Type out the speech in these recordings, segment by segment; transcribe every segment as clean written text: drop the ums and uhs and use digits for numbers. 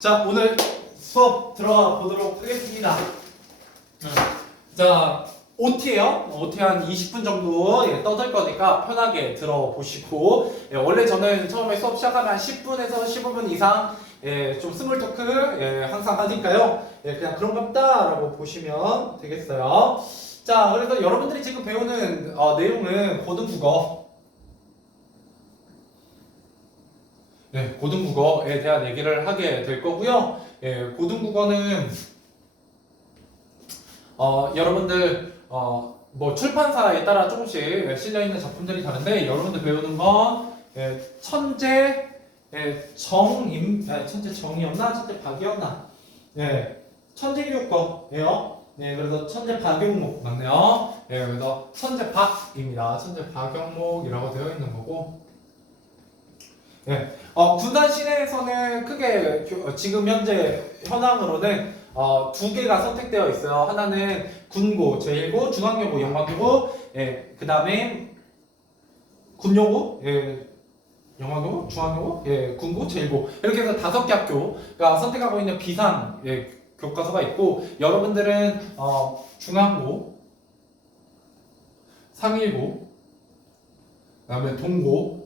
자, 오늘 수업 들어가 보도록 하겠습니다. 자, OT예요. OT 한 20분 정도 떠들 거니까 편하게 들어보시고, 원래 저는 처음에 수업 시작하면 한 10분에서 15분 이상 좀 스몰 토크 항상 하니까요. 그냥 그런 겁다라고 보시면 되겠어요. 자, 그래서 여러분들이 지금 배우는 내용은 고등국어. 고등국어에 대한 얘기를 하게 될 거고요. 고등국어는 여러분들 뭐 출판사에 따라 조금씩 실려 있는 작품들이 다른데 여러분들 배우는 건 천재 정이었나 천재 박이었나 천재교육과예요. 그래서 천재 박용목 맞네요. 그래서 천재 박입니다. 천재 박용목이라고 되어 있는 거고. 군산 시내에서는 크게 지금 현재 현황으로는 두 개가 선택되어 있어요. 하나는 군고, 제1고, 중앙여고, 영광여고, 그 다음에 군여고, 영광여고, 중앙여고, 군고, 제1고 이렇게 해서 5개 학교가 선택하고 있는 비상 교과서가 있고 여러분들은 중앙고, 상일고, 그 다음에 동고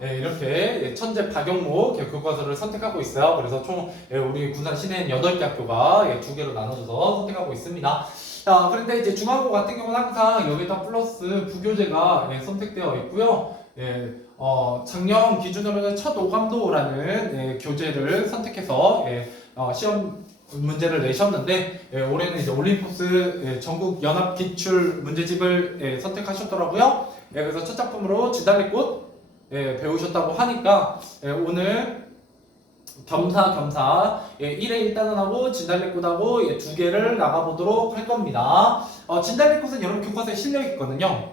이렇게 천재 박용목 교과서를 선택하고 있어요. 그래서 총 우리 군산 시내는 8개 학교가 2개로 나눠져서 선택하고 있습니다. 그런데 이제 중앙고 같은 경우는 항상 여기다 플러스 부교재가 선택되어 있고요. 작년 기준으로는 첫 오감도라는 교재를 선택해서 시험 문제를 내셨는데 올해는 이제 올림포스 전국 연합 기출 문제집을 선택하셨더라고요. 그래서 첫 작품으로 진달래꽃 배우셨다고 하니까 오늘 겸사 1회 1단원하고 진달래꽃하고 2개를 나가보도록 할 겁니다. 진달래꽃은 여러분 교과서에 실려 있거든요.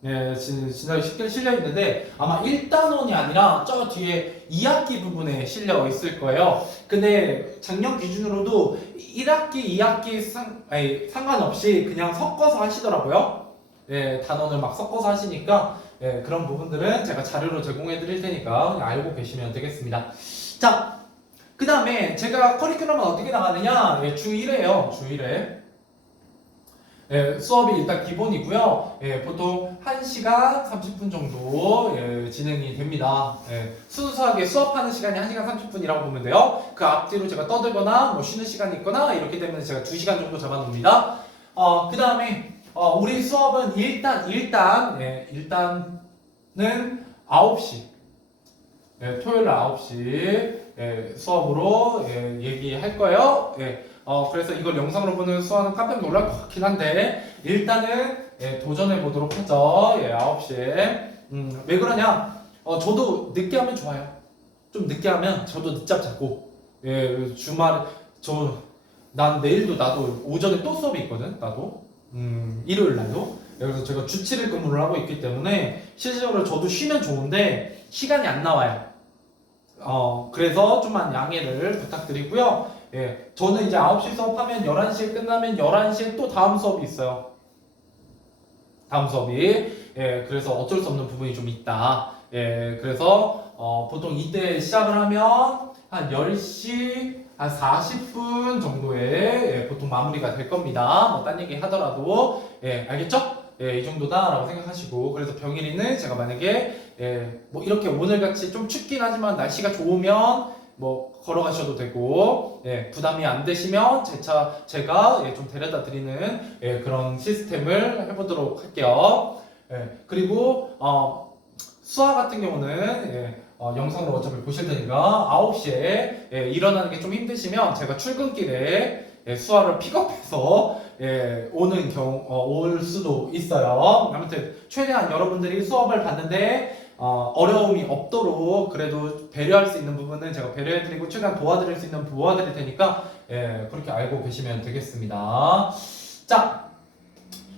진달래 실려 있는데 아마 1단원이 아니라 저 뒤에 2학기 부분에 실려 있을 거예요. 근데 작년 기준으로도 1학기, 2학기 상관없이 그냥 섞어서 하시더라고요. 단원을 막 섞어서 하시니까 그런 부분들은 제가 자료로 제공해 드릴 테니까 그냥 알고 계시면 되겠습니다. 자, 그 다음에 제가 커리큘럼은 어떻게 나가느냐? 주 1회예요. 주 1회. 수업이 일단 기본이고요. 보통 1시간 30분 정도 진행이 됩니다. 순수하게 수업하는 시간이 1시간 30분이라고 보면 돼요. 그 앞뒤로 제가 떠들거나 뭐 쉬는 시간이 있거나 이렇게 되면 제가 2시간 정도 잡아놓습니다. 그 다음에 우리 수업은 일단은 9시 토요일 9시 수업으로 얘기할 거예요. 그래서 이걸 영상으로 보는 수아는 깜짝 놀랄 것 같긴 한데 일단은 도전해 보도록 하죠. 9시에 왜 그러냐? 저도 늦게 하면 좋아요. 좀 늦게 하면 저도 늦잠 자고 주말 난 내일도 나도 오전에 또 수업이 있거든. 나도 일요일 날도. 그래서 제가 주 7일 근무를 하고 있기 때문에 실질적으로 저도 쉬면 좋은데 시간이 안 나와요. 그래서 좀만 양해를 부탁드리고요. 저는 이제 9시 수업하면 11시에 끝나면 11시에 또 다음 수업이 있어요. 다음 수업이. 그래서 어쩔 수 없는 부분이 좀 있다. 그래서 보통 이때 시작을 하면 한 10시 한 40분 정도에 보통 마무리가 될 겁니다. 뭐 딴 얘기 하더라도 알겠죠? 이 정도다라고 생각하시고 그래서 병일이는 제가 만약에 뭐 이렇게 오늘같이 좀 춥긴 하지만 날씨가 좋으면 뭐 걸어가셔도 되고 부담이 안 되시면 제가 좀 데려다 드리는 그런 시스템을 해보도록 할게요. 그리고 수아 같은 경우는 영상으로 어차피 보실 테니까 9시에 일어나는 게 좀 힘드시면 제가 출근길에 수아를 픽업해서 올 수도 있어요. 아무튼 최대한 여러분들이 수업을 받는데 어려움이 없도록 그래도 배려할 수 있는 부분은 제가 배려해드리고 최대한 도와드릴 수 있는 도와드릴 테니까 그렇게 알고 계시면 되겠습니다. 자,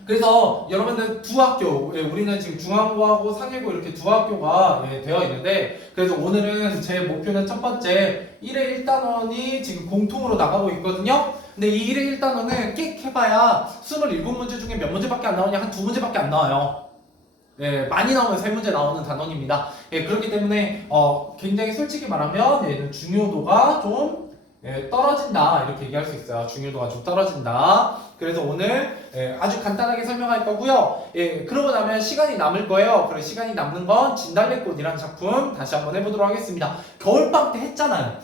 그래서 여러분들 두 학교, 우리는 지금 중앙고하고 상일고 이렇게 두 학교가 되어 있는데 그래서 오늘은 제 목표는 첫 번째 1회 1단원이 지금 공통으로 나가고 있거든요. 근데 이 1회 1단원은 끽 해봐야 27문제 중에 몇 문제밖에 안 나오냐? 한 2문제밖에 안 나와요. 예, 많이 나오는 세 문제 나오는 단원입니다. 예, 그렇기 때문에 굉장히 솔직히 말하면 얘는 중요도가 좀 떨어진다 이렇게 얘기할 수 있어요. 중요도가 좀 떨어진다. 그래서 오늘 아주 간단하게 설명할 거고요. 예, 그러고 나면 시간이 남을 거예요. 그래서 시간이 남는 건 진달래꽃이라는 작품 다시 한번 해보도록 하겠습니다. 겨울방학 때 했잖아요.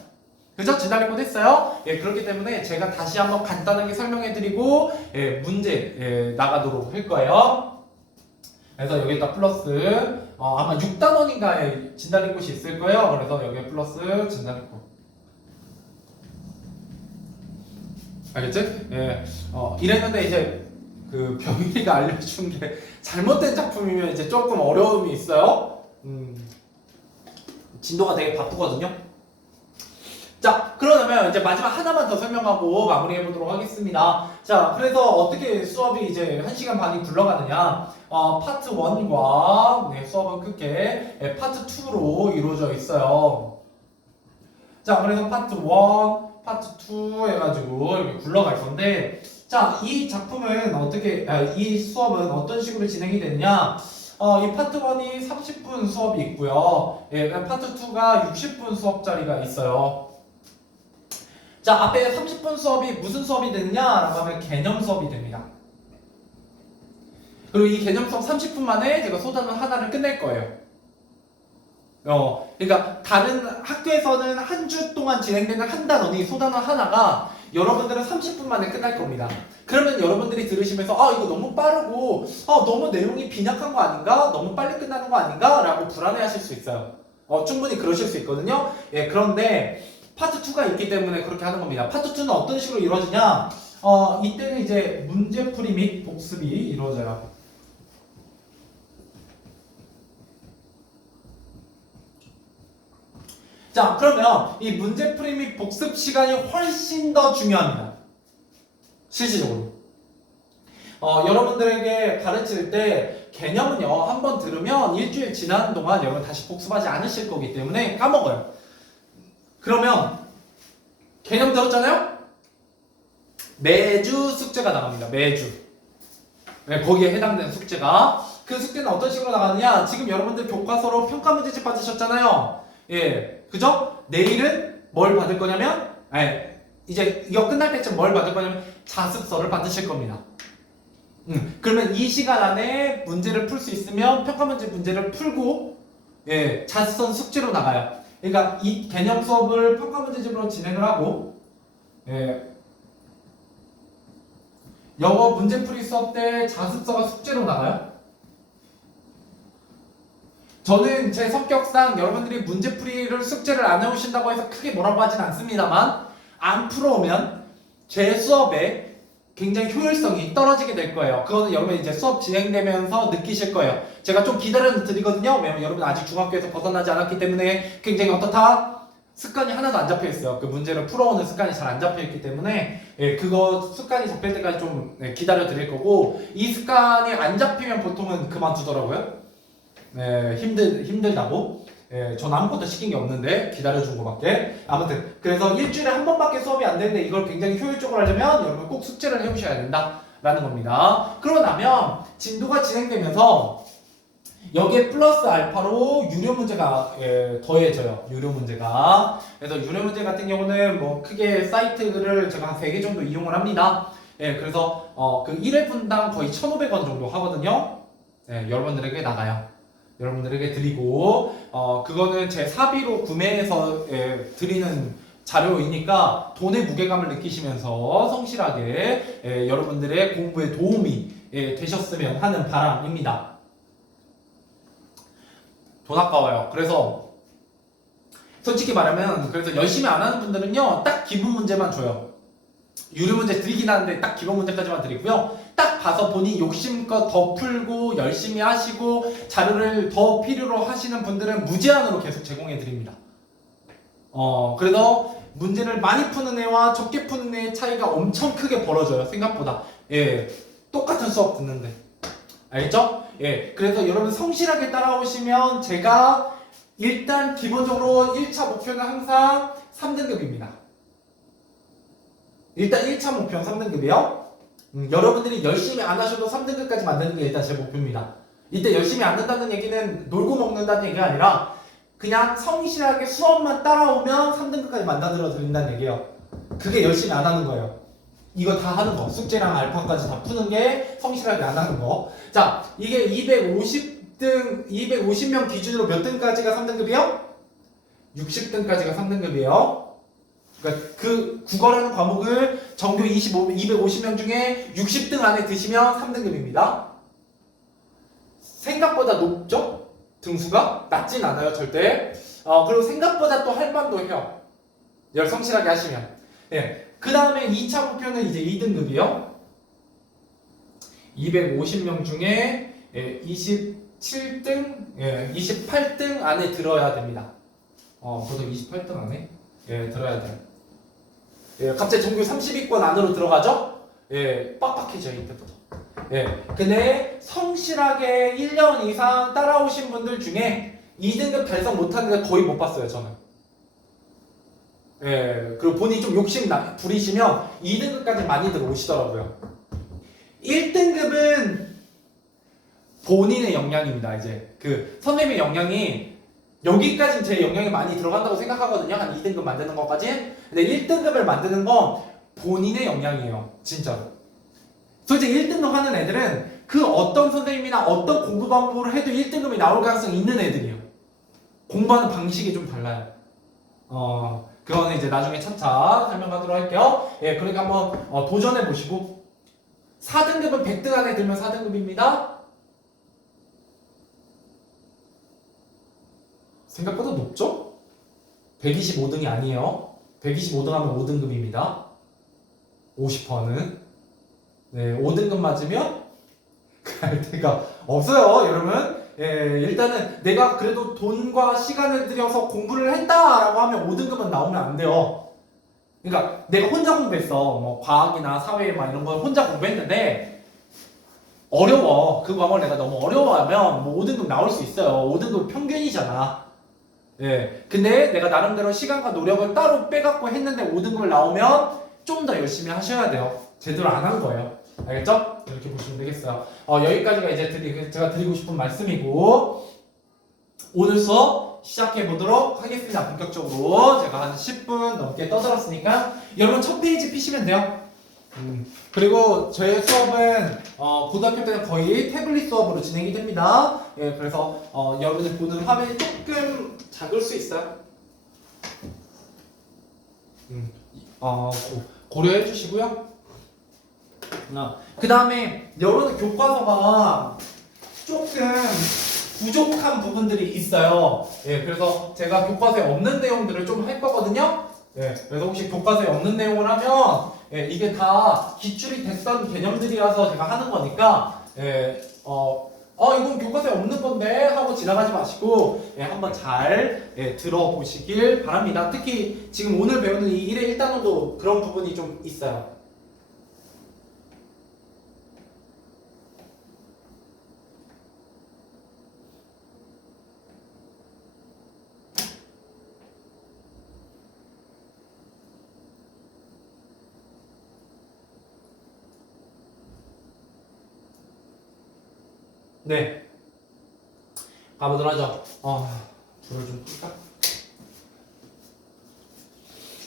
그죠? 진달래꽃 했어요. 예, 그렇기 때문에 제가 다시 한번 간단하게 설명해드리고 문제 나가도록 할 거예요. 그래서 여기다 플러스 아마 6단원인가에 진달래꽃이 있을 거예요. 그래서 여기에 플러스 진달래꽃. 알겠지? 예. 이랬는데 이제 그 병일이가 알려준 게 잘못된 작품이면 이제 조금 어려움이 있어요. 진도가 되게 바쁘거든요. 자, 그러면 이제 마지막 하나만 더 설명하고 마무리해 보도록 하겠습니다. 자, 그래서 어떻게 수업이 이제 1시간 반이 굴러가느냐. 파트 1과 수업은 크게 파트 2로 이루어져 있어요. 자, 그래서 파트 1, 파트 2 해가지고 이렇게 굴러갈 건데, 자, 이 작품은 이 수업은 어떤 식으로 진행이 되느냐. 이 파트 1이 30분 수업이 있고요. 예, 파트 2가 60분 수업짜리가 있어요. 자, 앞에 30분 수업이 무슨 수업이 되느냐라고 하면 개념 수업이 됩니다. 그리고 이 개념 수업 30분 만에 제가 소단원 하나를 끝낼 거예요. 그러니까 다른 학교에서는 한 주 동안 진행되는 한 단원이 소단원 하나가 여러분들은 30분 만에 끝날 겁니다. 그러면 여러분들이 들으시면서 이거 너무 빠르고 너무 내용이 빈약한 거 아닌가? 너무 빨리 끝나는 거 아닌가? 라고 불안해하실 수 있어요. 충분히 그러실 수 있거든요. 예, 그런데 파트 2가 있기 때문에 그렇게 하는 겁니다. 파트 2는 어떤 식으로 이루어지냐? 이때는 이제 문제풀이 및 복습이 이루어져요. 자, 그러면 이 문제풀이 및 복습 시간이 훨씬 더 중요합니다. 실질적으로. 여러분들에게 가르칠 때 개념은요, 한번 들으면 일주일 지나는 동안 여러분 다시 복습하지 않으실 거기 때문에 까먹어요. 그러면 개념 들었잖아요? 매주 숙제가 나갑니다. 매주. 네, 거기에 해당되는 숙제가. 그 숙제는 어떤 식으로 나가느냐? 지금 여러분들 교과서로 평가 문제집 받으셨잖아요. 예, 그죠? 내일은 뭘 받을 거냐면, 이제 이거 끝날 때쯤 뭘 받을 거냐면 자습서를 받으실 겁니다. 그러면 이 시간 안에 문제를 풀 수 있으면 평가 문제를 풀고, 자습서는 숙제로 나가요. 그러니까 이 개념 수업을 평가 문제집으로 진행을 하고, 영어 문제풀이 수업 때 자습서가 숙제로 나가요. 저는 제 성격상 여러분들이 문제풀이를 숙제를 안 해오신다고 해서 크게 뭐라고 하진 않습니다만, 안 풀어오면 제 수업에 굉장히 효율성이 떨어지게 될 거예요. 그거는 여러분 이제 수업 진행되면서 느끼실 거예요. 제가 좀 기다려 드리거든요. 왜냐면 여러분 아직 중학교에서 벗어나지 않았기 때문에 굉장히 어떻다? 습관이 하나도 안 잡혀 있어요. 그 문제를 풀어오는 습관이 잘 안 잡혀 있기 때문에 그거 습관이 잡힐 때까지 좀 기다려 드릴 거고, 이 습관이 안 잡히면 보통은 그만두더라고요. 힘들다고. 전 아무것도 시킨 게 없는데 기다려준 거밖에. 아무튼 그래서 일주일에 한 번밖에 수업이 안 되는데 이걸 굉장히 효율적으로 하려면 여러분 꼭 숙제를 해오셔야 된다라는 겁니다. 그러고 나면 진도가 진행되면서 여기에 플러스 알파로 유료 문제가 더해져요. 유료 문제가. 그래서 유료 문제 같은 경우는 뭐 크게 사이트를 제가 한 3개 정도 이용을 합니다. 그래서 그 1회 분당 거의 1,500원 정도 하거든요. 여러분들에게 나가요. 여러분들에게 드리고, 그거는 제 사비로 구매해서 드리는 자료이니까 돈의 무게감을 느끼시면서 성실하게 여러분들의 공부에 도움이 되셨으면 하는 바람입니다. 돈 아까워요. 그래서 솔직히 말하면 그래서 열심히 안 하는 분들은요, 딱 기본 문제만 줘요. 유료 문제 드리긴 하는데 딱 기본 문제까지만 드리고요. 딱 봐서 본인 욕심껏 더 풀고 열심히 하시고 자료를 더 필요로 하시는 분들은 무제한으로 계속 제공해 드립니다. 그래서 문제를 많이 푸는 애와 적게 푸는 애의 차이가 엄청 크게 벌어져요. 생각보다. 똑같은 수업 듣는데. 알겠죠? 그래서 여러분 성실하게 따라오시면 제가 일단 기본적으로 1차 목표는 항상 3등급입니다. 일단 1차 목표는 3등급이요. 여러분들이 열심히 안 하셔도 3등급까지 만드는 게 일단 제 목표입니다. 이때 열심히 안 한다는 얘기는 놀고 먹는다는 얘기가 아니라 그냥 성실하게 수업만 따라오면 3등급까지 만들어 드린다는 얘기예요. 그게 열심히 안 하는 거예요. 이거 다 하는 거. 숙제랑 알파까지 다 푸는 게 성실하게 안 하는 거. 자, 이게 250명 기준으로 몇 등까지가 3등급이요? 60등까지가 3등급이에요. 그러니까 그 국어라는 과목을 전교 250명 중에 60등 안에 드시면 3등급입니다. 생각보다 높죠? 등수가? 낮진 않아요, 절대. 그리고 생각보다 또 할 만도 해요. 성실하게 하시면. 예. 그 다음에 2차 목표는 이제 2등급이요. 250명 중에 27등, 28등 안에 들어야 됩니다. 보통 28등 안에 들어야 돼요. 갑자기 전교 30위권 안으로 들어가죠? 빡빡해져요, 이때부터. 근데 성실하게 1년 이상 따라오신 분들 중에 2등급 달성 못하는 데 거의 못 봤어요, 저는. 그리고 본인이 좀 욕심 부리시면 2등급까지 많이들 오시더라고요. 1등급은 본인의 역량입니다. 이제 그 선생님의 역량이 여기까지는 제 역량이 많이 들어간다고 생각하거든요. 한 2등급 만드는 것까지. 근데 1등급을 만드는 건 본인의 역량이에요. 진짜로. 솔직히 1등급 하는 애들은 그 어떤 선생님이나 어떤 공부 방법을 해도 1등급이 나올 가능성이 있는 애들이에요. 공부하는 방식이 좀 달라요. 그거는 이제 나중에 차차 설명하도록 할게요. 그러니까 한번 도전해 보시고 4등급은 100등 안에 들면 4등급입니다. 생각보다 높죠? 125등이 아니에요. 125등 하면 5등급입니다. 50%는 5등급 맞으면 갈 데가 없어요, 여러분. 일단은 내가 그래도 돈과 시간을 들여서 공부를 했다라고 하면 5등급은 나오면 안 돼요. 그러니까 내가 혼자 공부했어. 뭐 과학이나 사회 막 이런 걸 혼자 공부했는데 어려워. 그 과목을 내가 너무 어려워하면 뭐 5등급 나올 수 있어요. 5등급 평균이잖아. 근데 내가 나름대로 시간과 노력을 따로 빼갖고 했는데 5등급을 나오면 좀 더 열심히 하셔야 돼요. 제대로 안 한 거예요. 알겠죠? 이렇게 보시면 되겠어요. 여기까지가 이제 제가 드리고 싶은 말씀이고, 오늘 수업 시작해 보도록 하겠습니다. 본격적으로 제가 한 10분 넘게 떠들었으니까 여러분 첫 페이지 피시면 돼요. 그리고 저희 수업은 고등학교 때는 거의 태블릿 수업으로 진행이 됩니다. 그래서 여러분들 보는 화면이 조금 작을 수 있어요. 고려해 주시고요. 그 다음에 여러분 교과서가 조금 부족한 부분들이 있어요. 그래서 제가 교과서에 없는 내용들을 좀 할 거거든요. 그래서 혹시 교과서에 없는 내용을 하면 이게 다 기출이 됐던 개념들이라서 제가 하는 거니까 이건 교과서에 없는 건데 하고 지나가지 마시고 한번 잘 들어보시길 바랍니다. 특히 지금 오늘 배우는 이 1회 1단원도 그런 부분이 좀 있어요. 네, 가보도록 하죠. 불을 좀 끌까?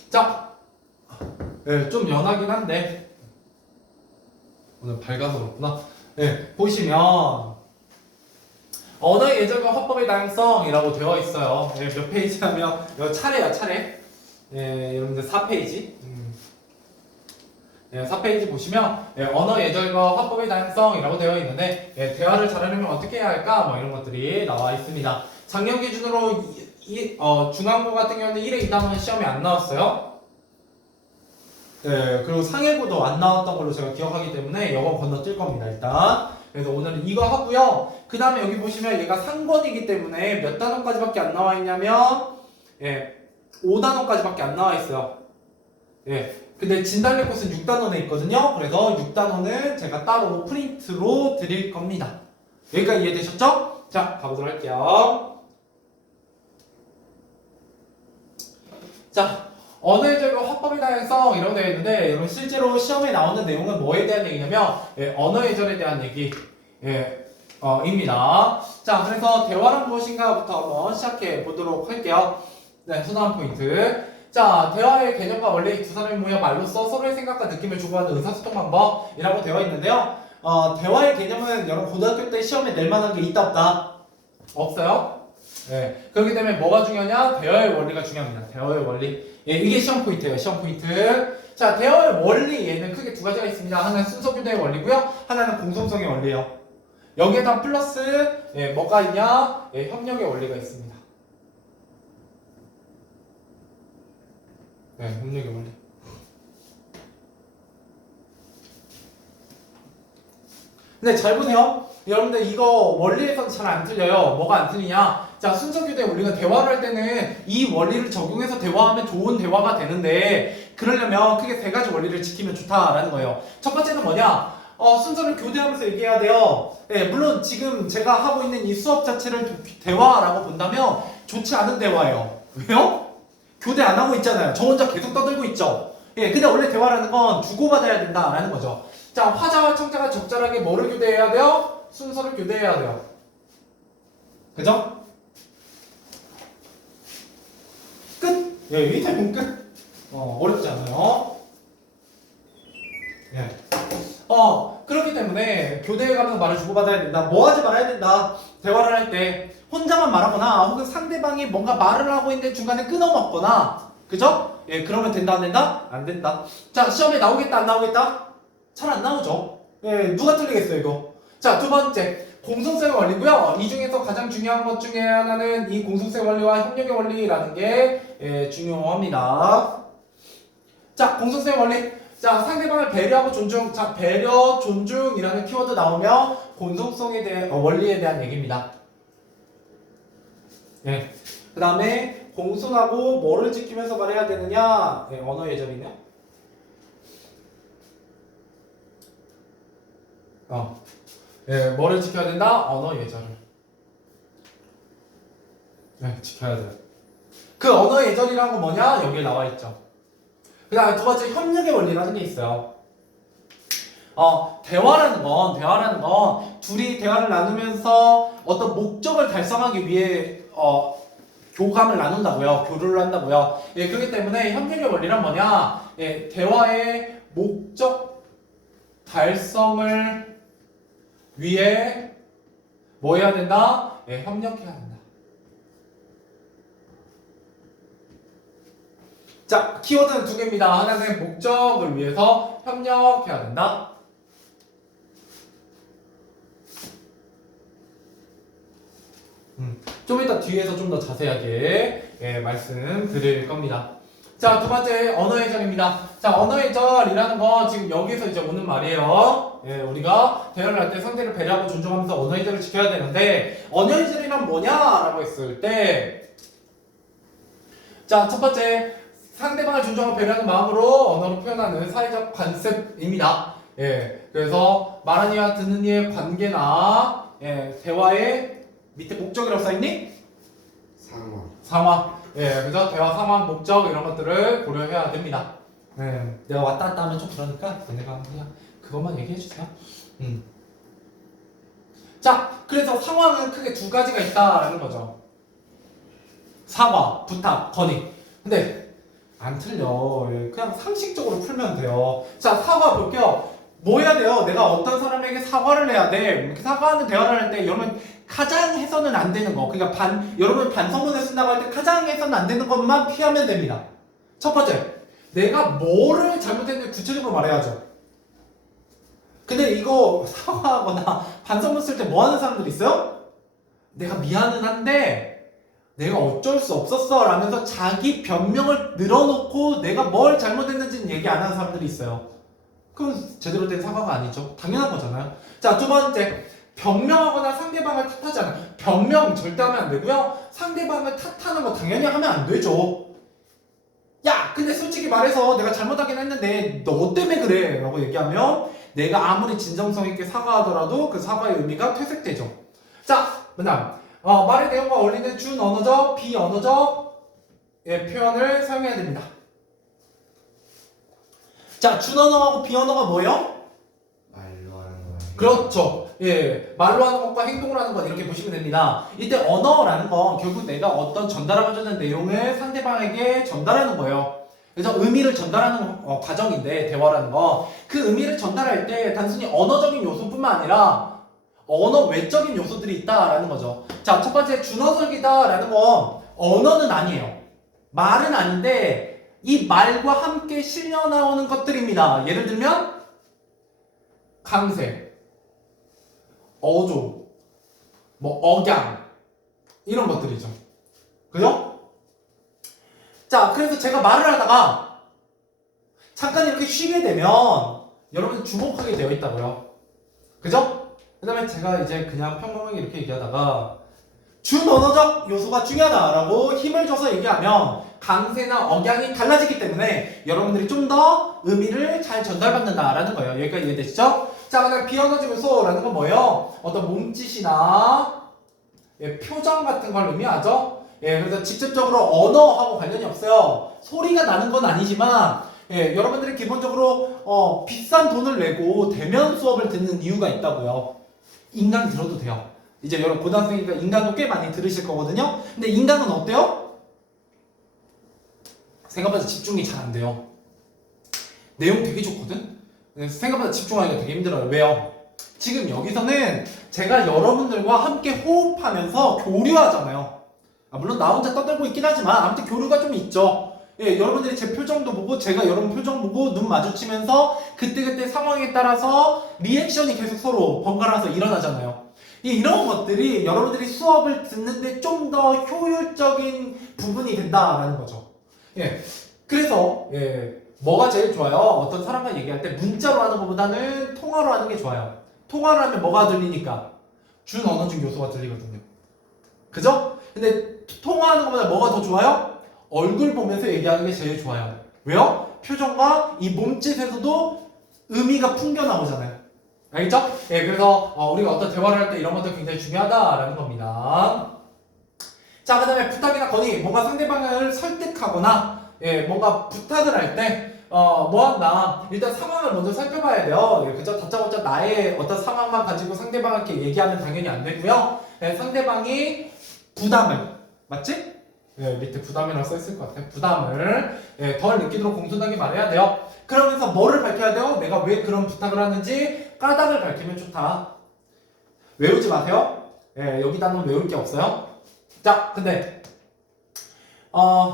자, 좀 연하긴 한데 오늘 밝아서 그렇구나. 보시면 언어의 예절과 화법의 다양성이라고 되어 있어요. 몇 페이지냐면 차례야, 차례. 여러분들 4페이지. 4페이지 보시면 언어 예절과 화법의 다양성이라고 되어 있는데 대화를 잘하려면 어떻게 해야 할까? 뭐 이런 것들이 나와 있습니다. 작년 기준으로 중앙고 같은 경우는 1회 2단원 시험이 안 나왔어요. 그리고 상해고도 안 나왔던 걸로 제가 기억하기 때문에 이거 건너뛸 겁니다, 일단. 그래서 오늘은 이거 하고요. 그 다음에 여기 보시면 얘가 상권이기 때문에 몇 단원까지밖에 안 나와 있냐면 5단원까지밖에 안 나와 있어요. 근데 진달래 꽃은 6단원에 있거든요. 그래서 6단원은 제가 따로 프린트로 드릴 겁니다. 여기까지 이해되셨죠? 자, 가보도록 할게요. 자, 언어의 예절과 화법의 다양성 이런 거 되어 있는데 여러분 실제로 시험에 나오는 내용은 뭐에 대한 얘기냐면 언어의 예절에 대한 얘기. 입니다. 자, 그래서 대화란 무엇인가부터 한번 시작해 보도록 할게요. 네, 소나무 포인트. 자, 대화의 개념과 원래 이 두 사람이 모여 말로써 서로의 생각과 느낌을 주고받는 의사소통 방법이라고 되어 있는데요. 대화의 개념은 여러분 고등학교 때 시험에 낼 만한 게 있다 없다? 없어요? 네. 그렇기 때문에 뭐가 중요하냐? 대화의 원리가 중요합니다. 대화의 원리. 예, 이게 시험 포인트예요. 시험 포인트. 자, 대화의 원리 얘는 크게 두 가지가 있습니다. 하나는 순서 교대의 원리고요. 하나는 공송성의 원리예요. 여기에다 플러스 뭐가 있냐? 협력의 원리가 있습니다. 네, 협력의 원리. 근데 잘 보세요. 여러분들 이거 원리에서는 잘 안 틀려요. 뭐가 안 틀리냐? 자, 순서 교대 우리가 대화를 할 때는 이 원리를 적용해서 대화하면 좋은 대화가 되는데 그러려면 크게 세 가지 원리를 지키면 좋다라는 거예요. 첫 번째는 뭐냐? 순서를 교대하면서 얘기해야 돼요. 네, 물론 지금 제가 하고 있는 이 수업 자체를 대화라고 본다면 좋지 않은 대화예요. 왜요? 교대 안 하고 있잖아요. 저 혼자 계속 떠들고 있죠. 예, 근데 원래 대화라는 건 주고받아야 된다라는 거죠. 자, 화자와 청자가 적절하게 뭐를 교대해야 돼요? 순서를 교대해야 돼요. 그죠? 끝! 예, 이 대본 끝. 어렵지 않아요. 예. 그렇기 때문에 교대에 가면서 말을 주고받아야 된다. 뭐 하지 말아야 된다. 대화를 할 때 혼자만 말하거나 혹은 상대방이 뭔가 말을 하고 있는데 중간에 끊어먹거나 그죠? 예, 그러면 된다 안 된다? 안 된다. 자, 시험에 나오겠다 안 나오겠다? 잘 안 나오죠. 예, 누가 틀리겠어요 이거. 자, 두 번째 공송성의 원리고요. 이 중에서 가장 중요한 것 중에 하나는 이 공송성의 원리와 협력의 원리라는 게 중요합니다. 자, 공송성의 원리. 자, 상대방을 배려하고 존중. 자, 배려, 존중이라는 키워드 나오면 공송성에 대한 원리에 대한 얘기입니다. 예. 그 다음에 공손하고 뭐를 지키면서 말해야 되느냐? 예, 언어 예절이네요. 예, 뭐를 지켜야 된다? 언어 예절을. 예, 지켜야 돼요. 그 언어 예절이란 건 뭐냐? 여기에 나와 있죠. 그 다음에 두 번째 협력의 원리라는 게 있어요. 대화라는 건 둘이 대화를 나누면서 어떤 목적을 달성하기 위해 교감을 나눈다고요. 교류를 한다고요. 예, 그렇기 때문에 협력의 원리란 뭐냐? 예, 대화의 목적 달성을 위해 뭐 해야 된다? 예, 협력해야 된다. 자, 키워드는 두 개입니다. 하나는 목적을 위해서 협력해야 된다. 좀 이따 뒤에서 좀 더 자세하게 말씀드릴 겁니다. 자, 두 번째 언어예절입니다. 자, 언어예절이라는 건 지금 여기서 이제 오는 말이에요. 예, 우리가 대화를 할 때 상대를 배려하고 존중하면서 언어예절을 지켜야 되는데 언어예절이란 뭐냐라고 했을 때, 자, 첫 번째 상대방을 존중하고 배려하는 마음으로 언어로 표현하는 사회적 관습입니다. 예, 그래서 말하는 이와 듣는 이의 관계나 대화의 밑에 목적이라고 써있니? 상황. 예, 그죠? 대화 상황, 목적 이런 것들을 고려해야 됩니다. 예, 내가 왔다 갔다 하면 좀 그러니까 내가 그냥 그것만 얘기해 주세요. 자, 그래서 상황은 크게 두 가지가 있다라는 거죠. 사과, 부탁, 건의. 근데 안 틀려. 그냥 상식적으로 풀면 돼요. 자, 사과 볼게요. 뭐 해야 돼요? 내가 어떤 사람에게 사과를 해야 돼. 이렇게 사과하는 대화를 할 때 여러분 가장 해서는 안 되는 거. 그러니까 여러분 반성문을 쓴다고 할 때 가장 해서는 안 되는 것만 피하면 됩니다. 첫 번째, 내가 뭐를 잘못했는지 구체적으로 말해야죠. 근데 이거 사과하거나 반성문 쓸 때 뭐 하는 사람들 있어요? 내가 미안은 한데 내가 어쩔 수 없었어 라면서 자기 변명을 늘어놓고 내가 뭘 잘못했는지는 얘기 안 하는 사람들이 있어요. 그건 제대로 된 사과가 아니죠. 당연한 거잖아요. 자, 두 번째, 변명하거나 상대방을 탓하지 않아. 변명 절대 하면 안 되고요. 상대방을 탓하는 거 당연히 하면 안 되죠. 야, 근데 솔직히 말해서 내가 잘못하긴 했는데 너 때문에 그래 라고 얘기하면 내가 아무리 진정성 있게 사과하더라도 그 사과의 의미가 퇴색되죠. 자, 그다음 말의 내용과 어울리는 준언어적, 비언어적 표현을 사용해야 됩니다. 자, 준언어하고 비언어가 뭐예요? 말로 하는 거예요. 그렇죠. 예, 말로 하는 것과 행동을 하는 것 이렇게 보시면 됩니다. 이때 언어라는 건 결국 내가 어떤 전달하고자 하는 내용을 상대방에게 전달하는 거예요. 그래서 의미를 전달하는 과정인데 대화라는 거. 그 의미를 전달할 때 단순히 언어적인 요소뿐만 아니라 언어 외적인 요소들이 있다라는 거죠. 자, 첫 번째 준어설기다라는 건 언어는 아니에요. 말은 아닌데 이 말과 함께 실려 나오는 것들입니다. 예를 들면 강세, 어조, 뭐 억양 이런 것들이죠. 그죠? 자, 그래서 제가 말을 하다가 잠깐 이렇게 쉬게 되면 여러분 주목하게 되어 있다고요. 그죠? 그 다음에 제가 이제 그냥 평범하게 이렇게 얘기하다가 준언어적 요소가 중요하다라고 힘을 줘서 얘기하면 강세나 억양이 달라지기 때문에 여러분들이 좀 더 의미를 잘 전달받는다라는 거예요. 여기까지 이해되시죠? 자, 그다음 비언어적 요소라는 건 뭐예요? 어떤 몸짓이나 표정 같은 걸 의미하죠. 그래서 직접적으로 언어하고 관련이 없어요. 소리가 나는 건 아니지만 여러분들이 기본적으로 비싼 돈을 내고 대면 수업을 듣는 이유가 있다고요. 인강 들어도 돼요. 이제 여러분 고등학생이니까 인강도 꽤 많이 들으실 거거든요. 근데 인강은 어때요? 생각보다 집중이 잘 안 돼요. 내용 되게 좋거든? 생각보다 집중하기가 되게 힘들어요. 왜요? 지금 여기서는 제가 여러분들과 함께 호흡하면서 교류하잖아요. 물론 나 혼자 떠들고 있긴 하지만 아무튼 교류가 좀 있죠. 여러분들이 제 표정도 보고 제가 여러분 표정 보고 눈 마주치면서 그때그때 상황에 따라서 리액션이 계속 서로 번갈아서 일어나잖아요. 이런 것들이 여러분들이 수업을 듣는데 좀 더 효율적인 부분이 된다라는 거죠. 그래서 뭐가 제일 좋아요? 어떤 사람과 얘기할 때 문자로 하는 것보다는 통화로 하는 게 좋아요. 통화를 하면 뭐가 들리니까? 준언어적 요소가 들리거든요. 그죠? 근데 통화하는 것보다 뭐가 더 좋아요? 얼굴 보면서 얘기하는 게 제일 좋아요. 왜요? 표정과 이 몸짓에서도 의미가 풍겨 나오잖아요. 알겠죠? 그래서 우리가 어떤 대화를 할 때 이런 것도 굉장히 중요하다라는 겁니다. 자, 그 다음에 부탁이나 건의, 뭔가 상대방을 설득하거나 뭔가 부탁을 할 때 뭐 한다. 일단 상황을 먼저 살펴봐야 돼요. 그죠? 다짜고짜 나의 어떤 상황만 가지고 상대방한테 얘기하면 당연히 안 되고요. 상대방이 부담을, 맞지? 밑에 부담이라고 써있을 것 같아요. 부담을 덜 느끼도록 공손하게 말해야 돼요. 그러면서 뭐를 밝혀야 돼요? 내가 왜 그런 부탁을 하는지 까닭을 밝히면 좋다. 외우지 마세요. 여기다는 외울 게 없어요. 자, 근데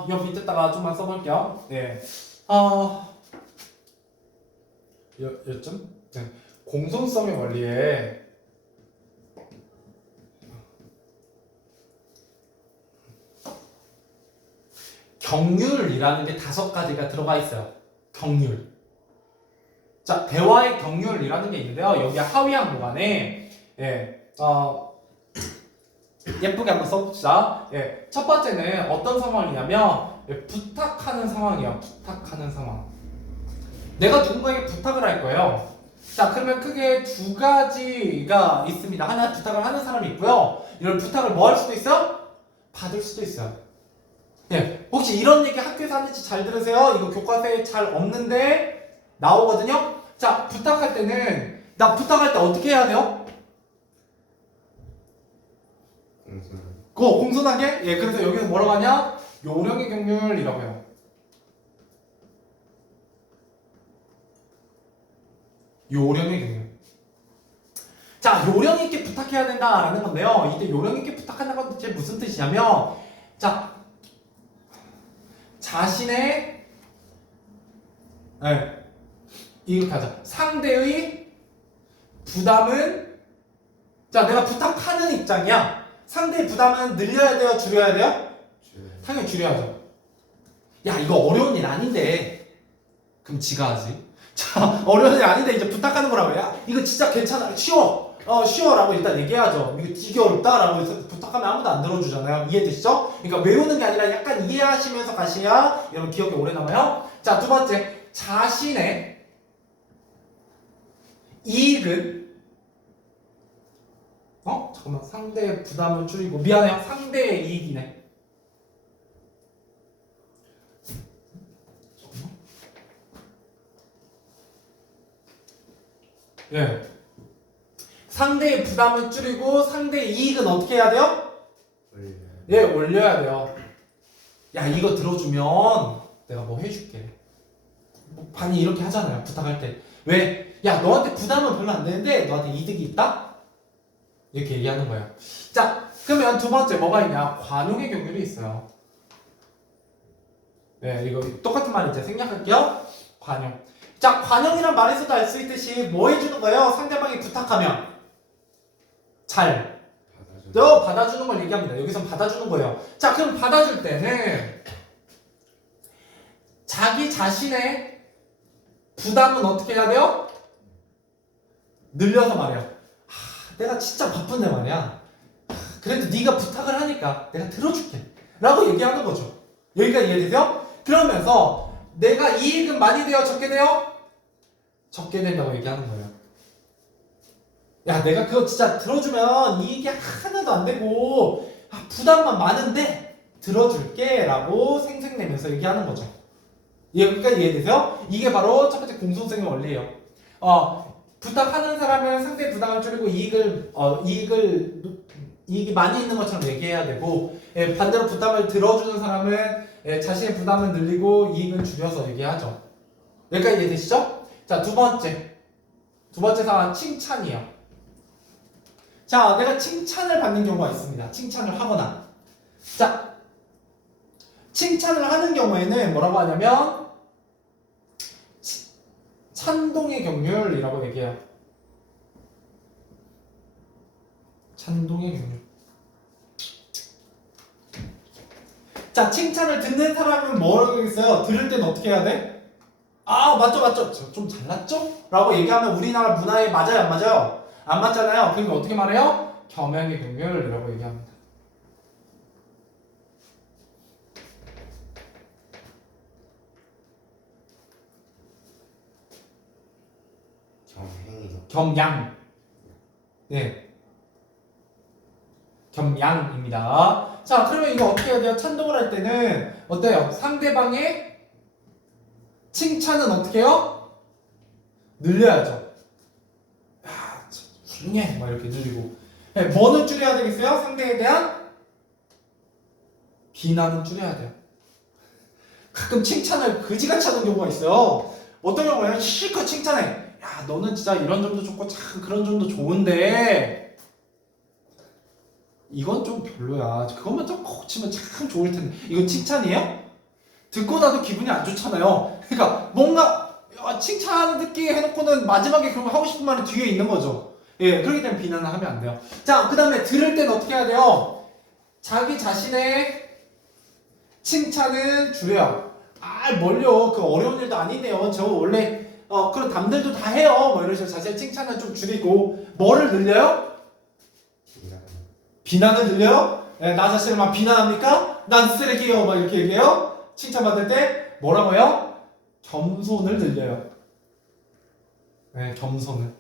여기 밑에다가 좀만 써볼게요. 요점? 공손성의 원리에 경률이라는 게 5가지가 들어가 있어요. 경률. 자, 대화의 경률이라는 게 있는데요. 여기 하위 항목안에 예쁘게 한번 써봅시다. 첫 번째는 어떤 상황이냐면 부탁하는 상황이에요. 부탁하는 상황. 내가 누군가에게 부탁을 할 거예요. 자, 그러면 크게 2가지가 있습니다. 하나 부탁을 하는 사람이 있고요. 이런 부탁을 뭐 할 수도 있어요? 받을 수도 있어요. 혹시 이런 얘기 학교에서 하는지 잘 들으세요? 이거 교과서에 잘 없는데 나오거든요. 자, 부탁할 때는 나 부탁할 때 어떻게 해야 돼요? 공손하게? 그래서 여기서 뭐라고 하냐? 요령의 경률이라고 해요. 요령의 경률. 자, 요령 있게 부탁해야 된다라는 건데요. 이때 요령 있게 부탁한다는 건 대체 무슨 뜻이냐면, 자, 자신의 이렇게 하자. 상대의 부담은, 자, 내가 부탁하는 입장이야. 상대의 부담은 늘려야 돼요? 줄여야 돼요? 당연히 줄여야죠. 야, 이거 어려운 일 아닌데. 그럼 지가 하지. 자, 어려운 일 아닌데 이제 부탁하는 거라고. 야, 이거 진짜 괜찮아. 쉬워. 쉬워라고 일단 얘기해야죠. 이거 되게 어렵다라고 부탁하면 아무도 안 들어주잖아요. 이해되시죠? 그러니까 외우는 게 아니라 약간 이해하시면서 가셔야 여러분 기억에 오래 남아요. 자, 2번째. 자신의 이익은 잠깐만. 상대의 부담을 줄이고. 미안해요. 상대의 이익이네. 상대의 부담을 줄이고 상대의 이익은 어떻게 해야 돼요? 예, 올려야 돼요. 야, 이거 들어주면 내가 뭐 해줄게. 뭐 반이 이렇게 하잖아요. 부탁할 때. 왜? 야, 너한테 부담은 별로 안 되는데 너한테 이득이 있다? 이렇게 얘기하는 거예요. 자, 그러면 두 번째 뭐가 있냐? 관용의 경율이 있어요. 네, 이거 똑같은 말 이제 생략할게요. 관용. 자, 관용이란 말에서도 알 수 있듯이 뭐 해주는 거예요? 상대방이 부탁하면 잘 받아주는 걸 얘기합니다. 여기선 받아주는 거예요. 자, 그럼 받아줄 때는 자기 자신의 부담은 어떻게 해야 돼요? 늘려서 말해요. 내가 진짜 바쁜데 말이야. 그래도 네가 부탁을 하니까 내가 들어줄게 라고 얘기하는 거죠. 여기까지 이해되세요? 그러면서 내가 이익은 많이 돼요? 적게 돼요? 적게 된다고 얘기하는 거예요. 야, 내가 그거 진짜 들어주면 이익이 하나도 안 되고 부담만 많은데 들어줄게 라고 생색내면서 얘기하는 거죠. 여기까지 이해되세요? 이게 바로 첫 번째 공손성의 원리예요. 부탁하는 사람은 상대 부담을 줄이고 이익이 많이 있는 것처럼 얘기해야 되고, 반대로 부담을 들어주는 사람은 자신의 부담을 늘리고 이익을 줄여서 얘기하죠. 여기까지 이해되시죠? 자, 두 번째 상황은 칭찬이에요. 자, 내가 칭찬을 받는 경우가 있습니다. 칭찬을 하거나. 자, 칭찬을 하는 경우에는 뭐라고 하냐면 찬동의 경륜이라고 얘기해요. 찬동의 경륜. 자, 칭찬을 듣는 사람은 뭐라고 했어요? 들을 땐 어떻게 해야 돼? 맞죠. 좀 잘났죠? 라고 얘기하면 우리나라 문화에 맞아요, 안 맞아요? 안 맞잖아요. 그러니까 어떻게 말해요? 겸양의 경륜이라고 얘기합니다. 겸양. 네. 겸양입니다. 자, 그러면 이거 어떻게 해야 돼요? 찬동을 할 때는 어때요? 상대방의 칭찬은 어떻게 해요? 늘려야죠. 야, 훌륭해. 막 이렇게 늘리고. 네, 뭐는 줄여야 되겠어요? 상대에 대한 비난은 줄여야 돼요. 가끔 칭찬을 그지같이 하는 경우가 있어요. 어떤 경우에는 실컷 칭찬해. 야, 너는 진짜 이런 점도 좋고 참 그런 점도 좋은데 이건 좀 별로야. 그것만 좀 고치면 참 좋을 텐데. 이건 칭찬이에요? 듣고 나도 기분이 안 좋잖아요. 그러니까 뭔가 칭찬 듣기 해놓고는 마지막에 그러면 하고 싶은 말은 뒤에 있는 거죠. 예, 그렇기 때문에 비난을 하면 안 돼요. 자, 그 다음에 들을 땐 어떻게 해야 돼요? 자기 자신의 칭찬은 줄여요. 뭘요? 그 어려운 일도 아니네요. 저 원래 그런 남들도 다 해요. 뭐 이런 식으로 자신의 칭찬을 좀 줄이고 뭐를 늘려요? 비난을 늘려요? 네, 나 자신을 막 비난합니까? 난 쓰레기요. 막 이렇게 얘기해요. 칭찬받을 때 뭐라고 해요? 겸손을 늘려요. 네, 겸손을.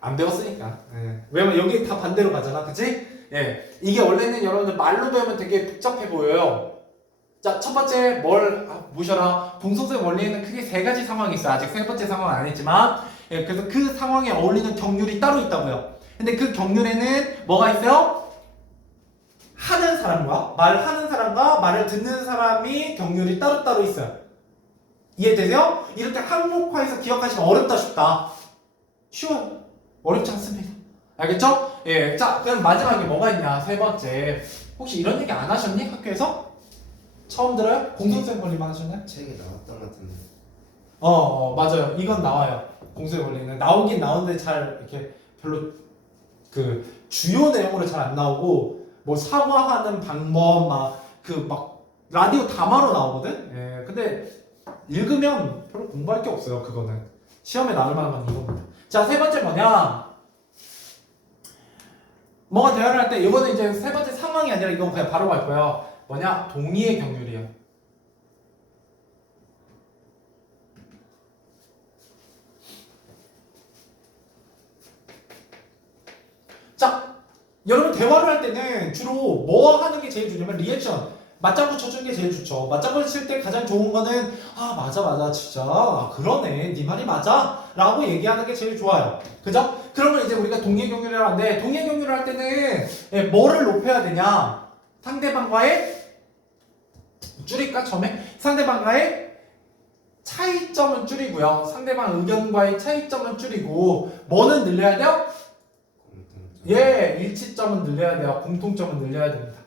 안 배웠으니까. 네. 왜냐면 여기 다 반대로 가잖아. 그치? 예. 이게 원래는 여러분들 말로 배우면 되게 복잡해 보여요. 자, 첫 번째 보셔라. 공손성의 원리에는 크게 세 가지 상황이 있어요. 아직 세 번째 상황은 안 했지만, 예, 그래서 그 상황에 어울리는 경륜이 따로 있다고요. 근데 그 경륜에는 뭐가 있어요? 말하는 사람과 말을 듣는 사람이 경륜이 따로따로 있어요. 이해되세요? 이럴 때 한국화해서 기억하시면 어렵다 싶다. 쉬워요. 어렵지 않습니다. 알겠죠? 예. 자, 그럼 마지막에 뭐가 있냐? 세 번째. 혹시 이런 얘기 안 하셨니? 학교에서? 처음 들어요? 공손성 원리만 하셨나요? 책에 나왔던 것 같은데. 맞아요. 이건 나와요. 공손의 원리는 나오긴 나오는데 잘 이렇게 별로 그 주요 내용으로 잘 안 나오고 뭐 사과하는 방법 막 라디오 담화로 나오거든. 예. 근데 읽으면 별로 공부할 게 없어요. 그거는 시험에 나올 만한 건 이겁니다. 자, 세 번째 뭐냐? 뭐가 대화를 할 때 이거는 이제 세 번째 상황이 아니라 이건 그냥 바로 갈 거예요. 뭐냐? 동의의 경륜이에요. 자, 여러분 대화를 할 때는 주로 뭐 하는 게 제일 중요하면 리액션. 맞장구 쳐주는 게 제일 좋죠. 맞장구를 칠 때 가장 좋은 거는 아 맞아 진짜 그러네 네 말이 맞아 라고 얘기하는 게 제일 좋아요. 그죠? 그러면 이제 우리가 동의경유를 하는데 동의경유를 할 때는 뭐를 높여야 되냐? 상대방과의 줄일까 처음에? 상대방과의 차이점은 줄이고요. 상대방 의견과의 차이점은 줄이고 뭐는 늘려야 돼요? 예, 일치점은 늘려야 돼요. 공통점은 늘려야 됩니다.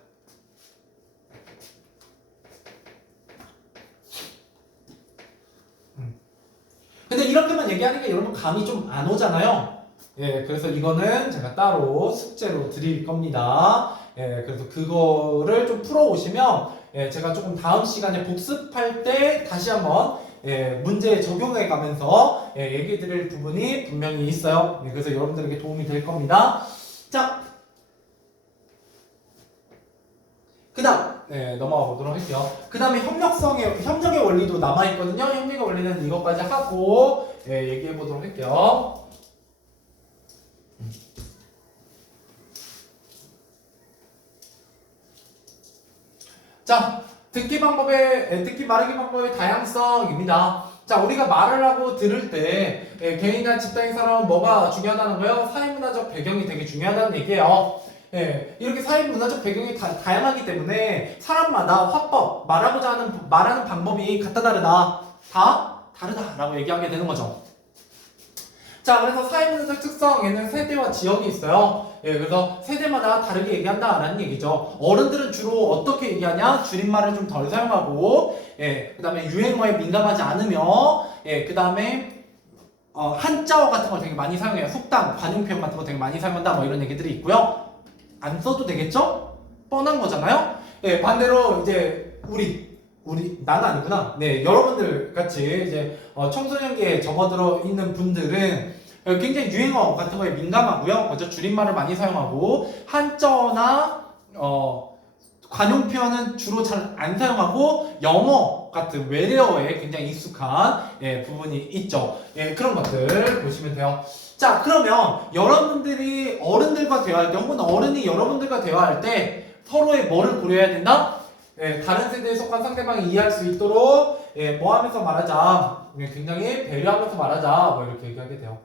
근데 이렇게만 얘기하니까 여러분 감이 좀 안 오잖아요. 예, 그래서 이거는 제가 따로 숙제로 드릴 겁니다. 예, 그래서 그거를 좀 풀어오시면 예, 제가 조금 다음 시간에 복습할 때 다시 한번 예, 문제 적용해 가면서 예, 얘기 드릴 부분이 분명히 있어요. 예, 그래서 여러분들에게 도움이 될 겁니다. 자, 그 다음 네, 넘어가 보도록 할게요. 그 다음에 협력의 원리도 남아있거든요. 협력의 원리는 이것까지 하고 예, 얘기해 보도록 할게요. 자, 듣기 말하기 방법의 다양성입니다. 자, 우리가 말을 하고 들을 때 개인이나 집단의 사람은 뭐가 중요하다는 거예요? 사회문화적 배경이 되게 중요하다는 얘기예요. 예, 이렇게 사회문화적 배경이 다양하기 때문에 사람마다 화법, 말하는 방법이 같다 다르다, 다 다르다라고 얘기하게 되는 거죠. 자, 그래서 사회문화적 특성에는 세대와 지역이 있어요. 예, 그래서 세대마다 다르게 얘기한다라는 얘기죠. 어른들은 주로 어떻게 얘기하냐? 줄임말을 좀 덜 사용하고, 예, 그 다음에 유행어에 민감하지 않으며, 예, 그 다음에 한자어 같은 걸 되게 많이 사용해요. 속담, 관용 표현 같은 거 되게 많이 사용한다, 뭐 이런 얘기들이 있고요. 안 써도 되겠죠? 뻔한 거잖아요? 예, 반대로 이제 나는 아니구나. 네, 여러분들 같이 이제 청소년기에 접어들어 있는 분들은 굉장히 유행어 같은 거에 민감하고요. 먼저 줄임말을 많이 사용하고 한자어나 관용 표현은 주로 잘 안 사용하고 영어 같은 외래어에 굉장히 익숙한 부분이 있죠. 예, 그런 것들 보시면 돼요. 자, 그러면 여러분들이 어른들과 대화할 때 혹은 어른이 여러분들과 대화할 때 서로의 뭐를 고려해야 된다? 예, 다른 세대에 속한 상대방이 이해할 수 있도록 뭐 하면서 말하자. 굉장히 배려하면서 말하자. 뭐 이렇게 얘기하게 돼요.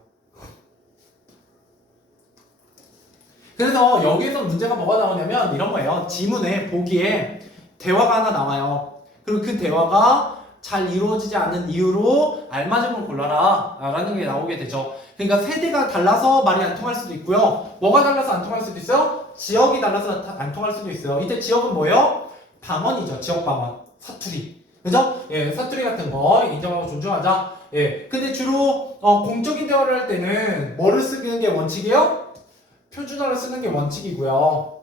그래서 여기에서 문제가 뭐가 나오냐면 이런 거예요. 지문에 보기에 대화가 하나 나와요. 그리고 그 대화가 잘 이루어지지 않는 이유로 알맞은 걸 골라라 라는 게 나오게 되죠. 그러니까 세대가 달라서 말이 안 통할 수도 있고요. 뭐가 달라서 안 통할 수도 있어요? 지역이 달라서 안 통할 수도 있어요. 이때 지역은 뭐예요? 방언이죠. 지역 방언. 사투리. 그죠? 예, 사투리 같은 거 인정하고 존중하자. 예. 근데 주로 공적인 대화를 할 때는 뭐를 쓰는 게 원칙이에요? 표준어를 쓰는 게 원칙이고요.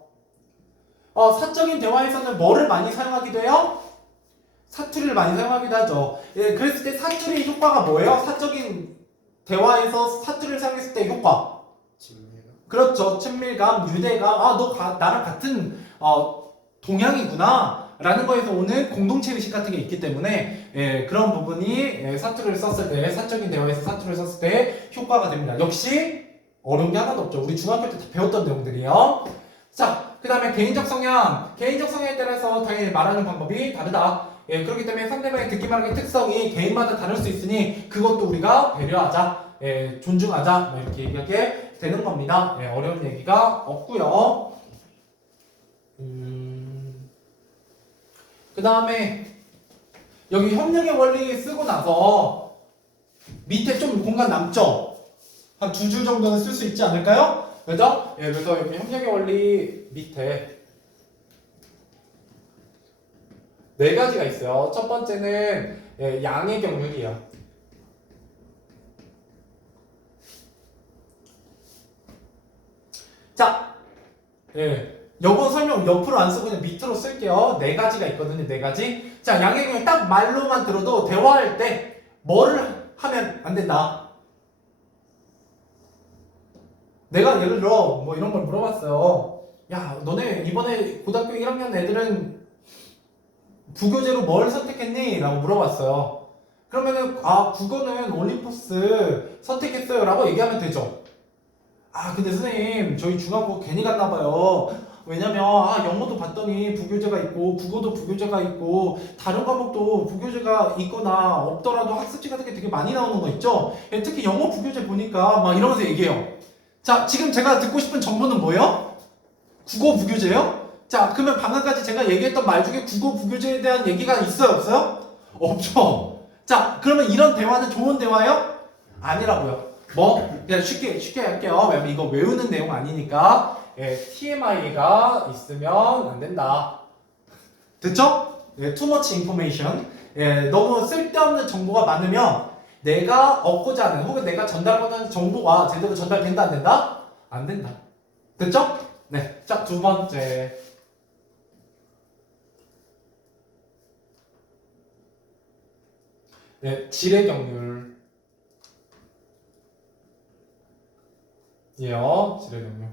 사적인 대화에서는 뭐를 많이 사용하기도 해요? 사투리를 많이 사용하기도 하죠. 예, 그랬을 때 사투리의 효과가 뭐예요? 사적인 대화에서 사투리를 사용했을 때 효과. 친밀감. 그렇죠. 친밀감, 유대감. 너 나랑 같은 동양이구나. 라는 거에서 오는 공동체 의식 같은 게 있기 때문에 그런 부분이 사투리를 썼을 때, 사적인 대화에서 사투리를 썼을 때 효과가 됩니다. 역시 어려운 게 하나도 없죠. 우리 중학교 때 다 배웠던 내용들이요. 자, 그 다음에 개인적 성향에 따라서 당연히 말하는 방법이 다르다. 예, 그렇기 때문에 상대방의 듣기 말하기 특성이 개인마다 다를 수 있으니 그것도 우리가 배려하자, 존중하자, 뭐 이렇게 얘기하게 되는 겁니다. 어려운 얘기가 없고요. 그 다음에 여기 협력의 원리 쓰고 나서 밑에 좀 공간 남죠? 한 2줄 정도는 쓸 수 있지 않을까요? 그죠? 예, 그래서 여기 협력의 원리 밑에 4가지가 있어요. 첫 번째는 양의 경륜이에요. 자, 요번 설명 옆으로 안 쓰고 그냥 밑으로 쓸게요. 4가지가 있거든요. 4가지. 자, 양의 경륜 딱 말로만 들어도 대화할 때 뭐를 하면 안 된다. 내가 예를 들어 뭐 이런 걸 물어봤어요. 야, 너네 이번에 고등학교 1학년 애들은 부교재로 뭘 선택했니? 라고 물어봤어요. 그러면은 국어는 올림포스 선택했어요 라고 얘기하면 되죠. 근데 선생님 저희 중학교 괜히 갔나봐요. 왜냐면 영어도 봤더니 부교재가 있고 국어도 부교재가 있고 다른 과목도 부교재가 있거나 없더라도 학습지 같은 게 되게 많이 나오는 거 있죠. 특히 영어 부교재 보니까 막 이러면서 얘기해요. 자, 지금 제가 듣고 싶은 정보는 뭐예요? 국어 부교재요? 자, 그러면 방금까지 제가 얘기했던 말 중에 국어 부교재에 대한 얘기가 있어요, 없어요? 없죠. 자, 그러면 이런 대화는 좋은 대화예요? 아니라고요. 그냥 쉽게 할게요. 왜냐면 이거 외우는 내용 아니니까. TMI가 있으면 안 된다. 됐죠? too much information. 너무 쓸데없는 정보가 많으면 내가 얻고자 하는 혹은 내가 전달하고자 하는 정보가 제대로 전달된다, 안 된다? 안 된다. 됐죠? 네. 자, 두 번째. 질의 경률. 예요, 질의 경률.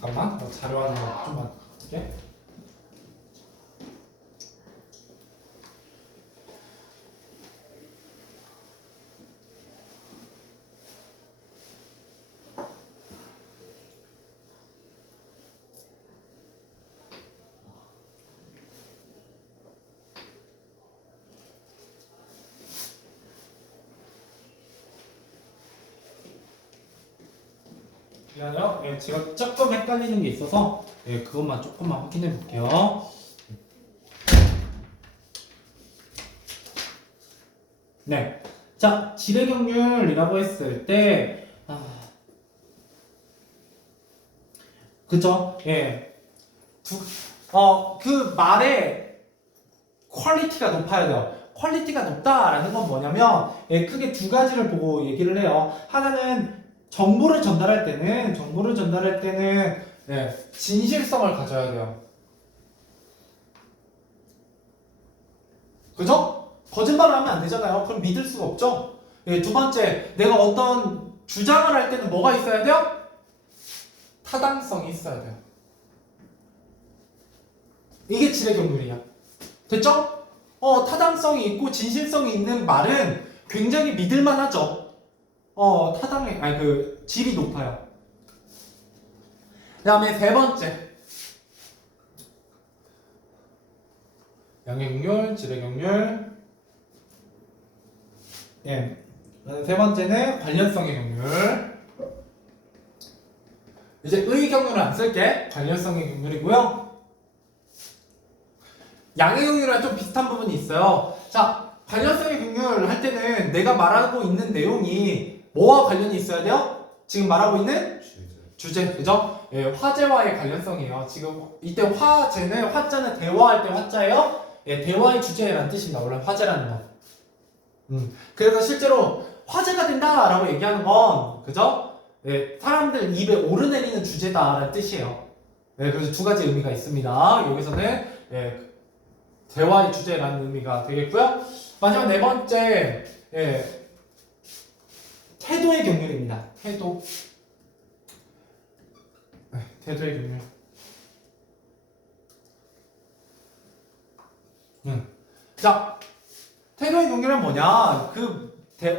잠깐만, 자료 하나 좀만 할게. 미안해요. 제가 조금 헷갈리는 게 있어서 그것만 조금만 확인해 볼게요. 네. 자, 질의 경률이라고 했을 때, 그죠? 그 말의 퀄리티가 높아야 돼요. 퀄리티가 높다라는 건 뭐냐면, 크게 두 가지를 보고 얘기를 해요. 하나는 정보를 전달할 때는 진실성을 가져야 돼요. 그죠? 거짓말을 하면 안 되잖아요. 그럼 믿을 수가 없죠. 두 번째, 내가 어떤 주장을 할 때는 뭐가 있어야 돼요? 타당성이 있어야 돼요. 이게 질의 경률이야. 됐죠? 타당성이 있고 진실성이 있는 말은 굉장히 믿을만 하죠. 질이 높아요. 그 다음에 세 번째. 양의 경률, 질의 경률. 세 번째는 관련성의 경률. 이제 의 경률은 안 쓸게. 관련성의 경률이고요. 양의 경률이랑 좀 비슷한 부분이 있어요. 자, 관련성의 경률 할 때는 내가 말하고 있는 내용이 뭐와 관련이 있어야 돼요? 지금 말하고 있는 주제, 그죠? 화제와의 관련성이에요. 지금 이때 화자는 대화할 때 화자예요. 대화의 주제라는 뜻입니다. 원래 화제라는 건. 그래서 실제로 화제가 된다라고 얘기하는 건, 그죠? 사람들 입에 오르내리는 주제다라는 뜻이에요. 그래서 두 가지 의미가 있습니다. 여기서는 대화의 주제라는 의미가 되겠고요. 마지막 네 번째, 태도의 경률입니다. 태도의 경률. 자, 태도의 경률은 뭐냐?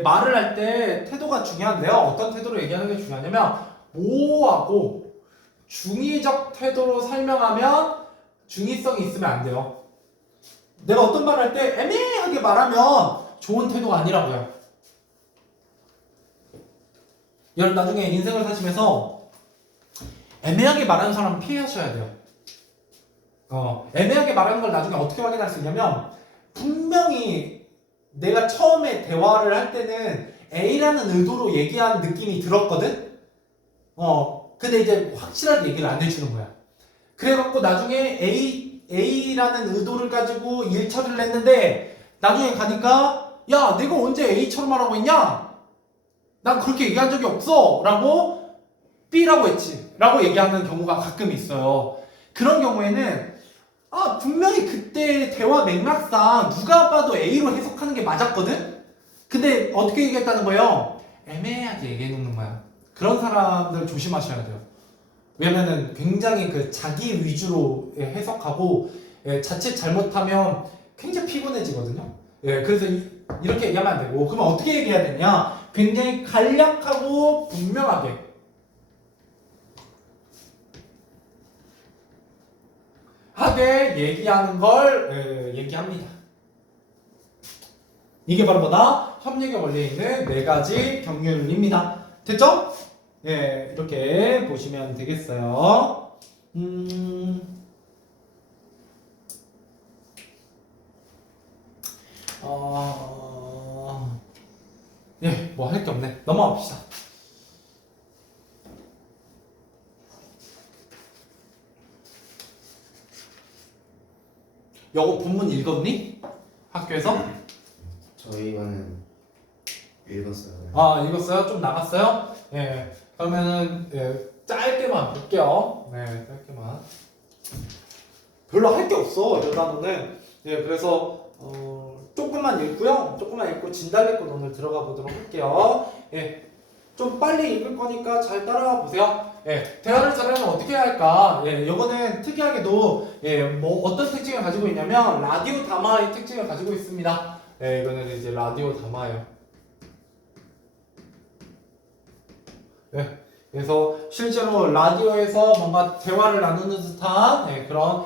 말을 할 때 태도가 중요한데요. 어떤 태도로 얘기하는 게 중요하냐면, 모호하고 중의적 태도로 설명하면 중의성이 있으면 안 돼요. 내가 어떤 말을 할 때 애매하게 말하면 좋은 태도가 아니라고요. 여러분 나중에 인생을 사시면서 애매하게 말하는 사람은 피하셔야 돼요. 애매하게 말하는 걸 나중에 어떻게 확인할 수 있냐면, 분명히 내가 처음에 대화를 할 때는 A라는 의도로 얘기한 느낌이 들었거든? 근데 이제 확실하게 얘기를 안 해주는 거야. 그래갖고 나중에 A라는 의도를 가지고 일 처리를 했는데, 나중에 가니까, 야, 내가 언제 A처럼 말하고 있냐? 난 그렇게 얘기한 적이 없어! 라고 B라고 했지. 라고 얘기하는 경우가 가끔 있어요. 그런 경우에는, 분명히 그때 대화 맥락상 누가 봐도 A로 해석하는 게 맞았거든? 근데 어떻게 얘기했다는 거예요? 애매하게 얘기해놓는 거야. 그런 사람들 조심하셔야 돼요. 왜냐면은 굉장히 자기 위주로 해석하고, 자칫 잘못하면 굉장히 피곤해지거든요. 그래서 이렇게 얘기하면 안 되고, 그러면 어떻게 얘기해야 되냐? 굉장히 간략하고 분명하게. 하게 얘기하는 걸 얘기합니다. 이게 바로 뭐다? 협력의 원리에 있는 네 가지 경륜입니다. 됐죠? 예, 이렇게 보시면 되겠어요. 예, 뭐 할 게 없네. 넘어갑시다. 여거 본문 읽었니? 학교에서? 저희만은 읽었어요. 아, 읽었어요? 좀 나갔어요? 예. 그러면은 짧게만 볼게요. 네, 짧게만. 별로 할 게 없어, 이 단어는. 예, 그래서 조금만 읽고요. 조금만 읽고 진달래꽃 오늘 들어가 보도록 할게요. 예. 좀 빨리 읽을 거니까 잘 따라가 보세요. 예, 대화를 잘하면 어떻게 해야 할까? 예, 요거는 특이하게도 뭐 어떤 특징을 가지고 있냐면 라디오 담화의 특징을 가지고 있습니다. 예, 이거는 이제 라디오 담화예요. 예, 그래서 실제로 라디오에서 뭔가 대화를 나누는 듯한 그런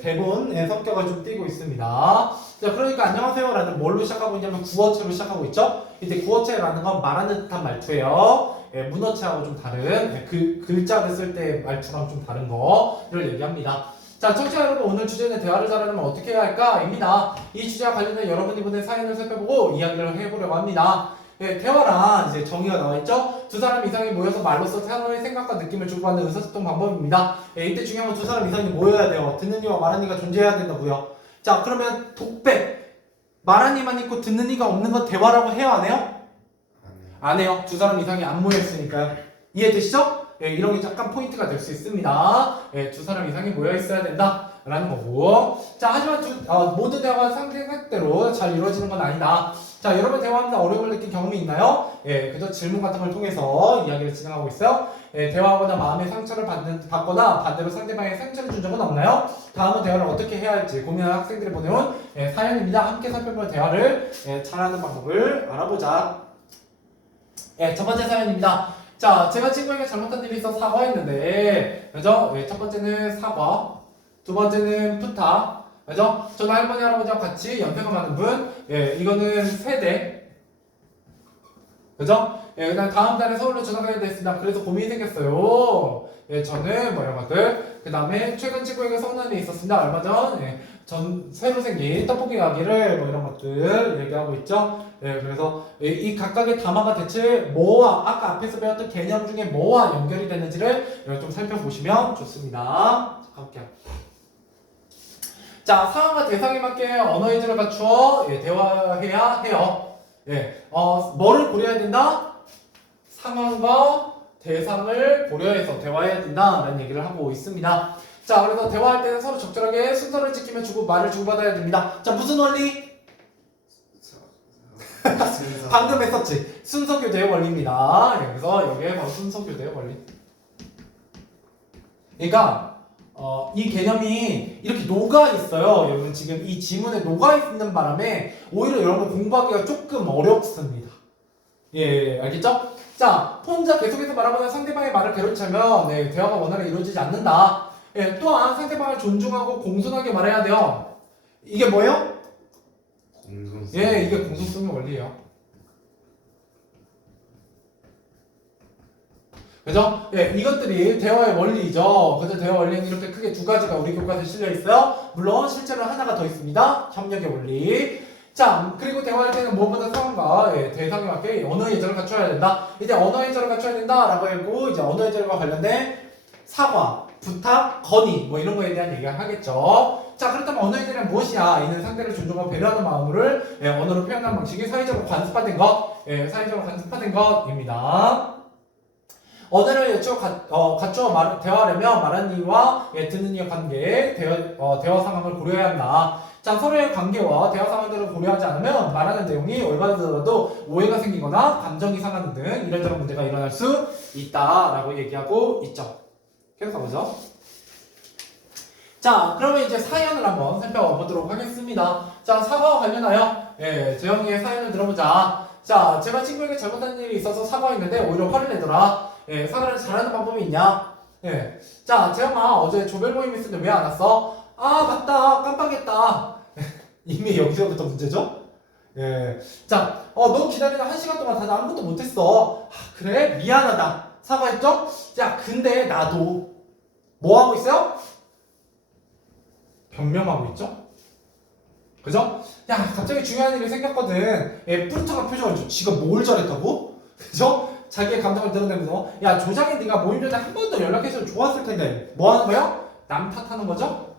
대본의 성격을 좀 띠고 있습니다. 자, 그러니까 안녕하세요라는 뭘로 시작하고 있냐면 구어체로 시작하고 있죠. 이제 구어체라는 건 말하는 듯한 말투예요. 문어체하고 좀 다른 글자를 쓸 때 말투랑 좀 다른 거를 얘기합니다. 자, 청취자 여러분, 오늘 주제는 대화를 잘하려면 어떻게 해야 할까?입니다. 이 주제와 관련된 여러분이 보낸 사연을 살펴보고 이야기를 해보려고 합니다. 대화란 이제 정의가 나와있죠? 두 사람 이상이 모여서 말로써 서로의 생각과 느낌을 주고받는 의사소통 방법입니다. 이때 중요한 건 두 사람 이상이 모여야 돼요. 듣는 이와 말하는 이가 존재해야 된다고요. 자, 그러면 독백. 말하는 이만 있고 듣는 이가 없는 건 대화라고 해요? 안 해요? 안 해요. 두 사람 이상이 안 모여있으니까요. 이해되시죠? 이런 게 잠깐 포인트가 될 수 있습니다. 두 사람 이상이 모여있어야 된다 라는 거고. 자, 하지만 모든 대화가 상대각대로 잘 이루어지는 건 아니다. 자, 여러분 대화하면서 어려움을 느낀 경험이 있나요? 그저 질문 같은 걸 통해서 이야기를 진행하고 있어요. 대화하거나 마음의 상처를 받거나 반대로 상대방의 상처를 준 적은 없나요? 다음은 대화를 어떻게 해야 할지 고민하는 학생들이 보내온 사연입니다. 함께 살펴볼 대화를 잘하는 방법을 알아보자. 첫 번째 사연입니다. 자, 제가 친구에게 잘못한 일이 있어 사과했는데, 그죠? 첫 번째는 사과, 두 번째는 부탁, 그죠? 저는 할머니, 할아버지와 같이 연세가 많은 분, 이거는 세대, 그죠? 그다음 다음 달에 서울로 전학가게 됐습니다. 그래서 고민이 생겼어요. 저는 뭐 이런 것들. 그 다음에 최근 친구에게 서운한 일이 있었습니다. 얼마 전 새로 생긴 떡볶이 가게를 뭐 이런 것들 얘기하고 있죠. 그래서 이 각각의 담화가 대체 뭐와 아까 앞에서 배웠던 개념 중에 뭐와 연결이 되는지를 좀 살펴보시면 좋습니다. 자, 가볼게요. 자, 상황과 대상에 맞게 언어 예절을 갖추어 대화해야 해요. 뭐를 고려해야 된다? 상황과 대상을 고려해서 대화해야 된다라는 얘기를 하고 있습니다. 자, 그래서 대화할 때는 서로 적절하게 순서를 지키며 말을 주고받아야 됩니다. 자, 무슨 원리? 방금 했었지. 순서교대의 원리입니다. 그래서 여기에 바로 순서교대의 원리. 그러니까 이 개념이 이렇게 녹아 있어요. 여러분 지금 이 지문에 녹아 있는 바람에 오히려 여러분 공부하기가 조금 어렵습니다. 알겠죠? 자, 혼자 계속해서 말하거나 상대방의 말을 괴롭히면 대화가 원활히 이루어지지 않는다. 또한 상대방을 존중하고 공손하게 말해야 돼요. 이게 뭐예요? 공손성. 이게 공손성의 원리예요. 그죠? 이것들이 대화의 원리죠. 그래서 대화 원리는 이렇게 크게 두 가지가 우리 교과서에 실려 있어요. 물론 실제로 하나가 더 있습니다. 협력의 원리. 자, 그리고 대화할 때는 무엇보다 상황과 대상에 맞게 언어 예절을 갖춰야 된다. 이제 언어 예절을 갖춰야 된다라고 하고 이제 언어 예절과 관련된 사과, 부탁, 건의 뭐 이런 거에 대한 얘기를 하겠죠. 자, 그렇다면 언어 예절은 무엇이냐? 이는 상대를 존중하고 배려하는 마음을 언어로 표현하는 방식이 사회적으로 관습화된 것, 사회적으로 관습화된 것입니다. 언어를 갖추어 대화하려면 말하는 이와 듣는 이의 관계, 대화 상황을 고려해야 한다. 자, 서로의 관계와 대화 상황들을 고려하지 않으면 말하는 내용이 올바르더라도 오해가 생기거나 감정이 상하는 등 이런저런 문제가 일어날 수 있다라고 얘기하고 있죠. 계속 가보죠. 자, 그러면 이제 사연을 한번 살펴보도록 하겠습니다. 자, 사과와 관련하여 재영이의 사연을 들어보자. 자, 제가 친구에게 잘못한 일이 있어서 사과했는데 오히려 화를 내더라. 사과를 잘하는 방법이 있냐? 자, 재영아 어제 조별 모임 있었는데 왜 안 왔어? 아 맞다 깜빡했다. 이미 여기서부터 문제죠? 예. 자, 너 기다리다 1시간 동안 다 아무것도 못했어. 아, 그래? 미안하다. 사과했죠? 야, 근데 나도 뭐 하고 있어요? 변명하고 있죠? 그죠? 야, 갑자기 중요한 일이 생겼거든. 예, 뿌듯한 표정을 줘. 지가 뭘 잘했다고? 그죠? 자기의 감정을 드러내면서 야, 조장이 네가 모임 전에 한 번 더 연락해서 좋았을 텐데 뭐 하는 거야? 남 탓하는 거죠?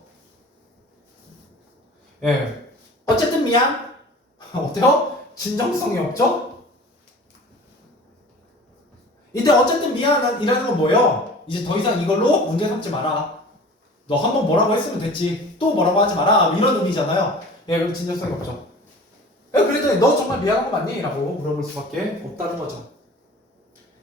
예. 어쨌든 미안. 어때요? 진정성이 없죠? 이때 어쨌든 미안이라는 건 뭐예요? 이제 더 이상 이걸로 문제 삼지 마라. 너 한 번 뭐라고 했으면 됐지. 또 뭐라고 하지 마라. 이런 의미잖아요. 예, 그럼 진정성이 없죠. 예, 그랬더니 너 정말 미안한 거 맞니? 라고 물어볼 수밖에 없다는 거죠.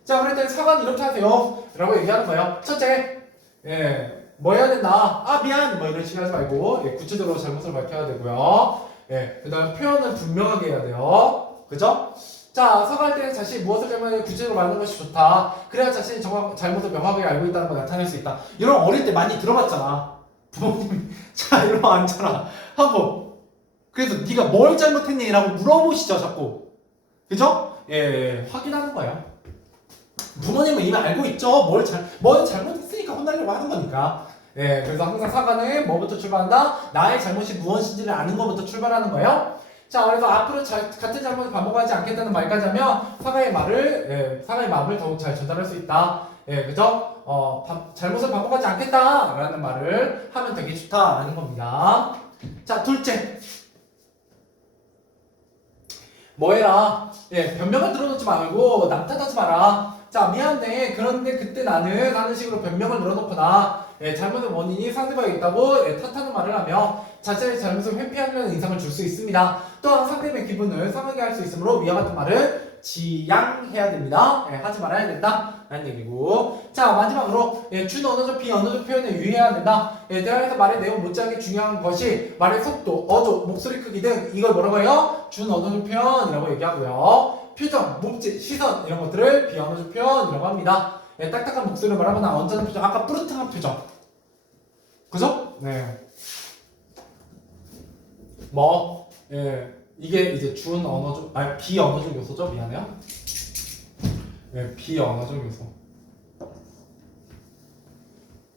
자, 그랬더니 사과는 이렇게 하세요. 라고 얘기하는 거예요. 첫째, 예, 뭐 해야 된다? 아, 미안! 뭐 이런 식으로 하지 말고, 예, 구체적으로 잘못을 밝혀야 되고요. 예, 그 다음에 표현을 분명하게 해야 돼요. 그죠? 자, 사과할 때는 자신이 무엇을 잘못해 구체적으로 말하는 것이 좋다. 그래야 자신이 정확, 잘못을 명확하게 알고 있다는 걸 나타낼 수 있다. 이런 어릴 때 많이 들어봤잖아. 부모님, 자, 이러면 앉아라. 하고. 그래서 네가 뭘 잘못했니? 라고 물어보시죠, 자꾸. 그죠? 예, 확인하는 거예요. 부모님은 이미 알고 있죠. 뭘 잘못했으니까 혼나려고 하는 거니까. 예, 그래서 항상 사과는 뭐부터 출발한다? 나의 잘못이 무엇인지를 아는 것부터 출발하는 거예요. 자, 그래서 앞으로 같은 잘못을 반복하지 않겠다는 말까지 하면 사과의 마음을 더욱 잘 전달할 수 있다. 예, 그죠? 잘못을 반복하지 않겠다라는 말을 하면 되게 좋다라는 겁니다. 자, 둘째. 뭐 해라? 예, 변명을 들어놓지 말고 남 탓하지 마라. 자, 미안해. 그런데 그때 나는 하는 식으로 변명을 늘어놓거나 잘못의 원인이 상대방에 있다고 탓하는 말을 하며 자신의 잘못을 회피하려는 인상을 줄 수 있습니다. 또한 상대방의 기분을 상하게 할 수 있으므로 위와 같은 말을 지양해야 됩니다. 하지 말아야 된다 라는 얘기고, 자 마지막으로 준 언어적 비언어적 표현에 유의해야 된다. 대화에서 말의 내용 못지않게 중요한 것이 말의 속도, 어조, 목소리 크기 등 이걸 뭐라고 해요? 준 언어적 표현이라고 얘기하고요. 표정, 몸짓, 시선 이런 것들을 비언어적 표현이라고 합니다. 딱딱한 목소리를 말하거나 언짢은 표정, 아까 뿌듯한 표정, 그죠? 네. 이게 이제 준 언어적, 비언어적 요소죠? 미안해요. 네, 비언어적 요소.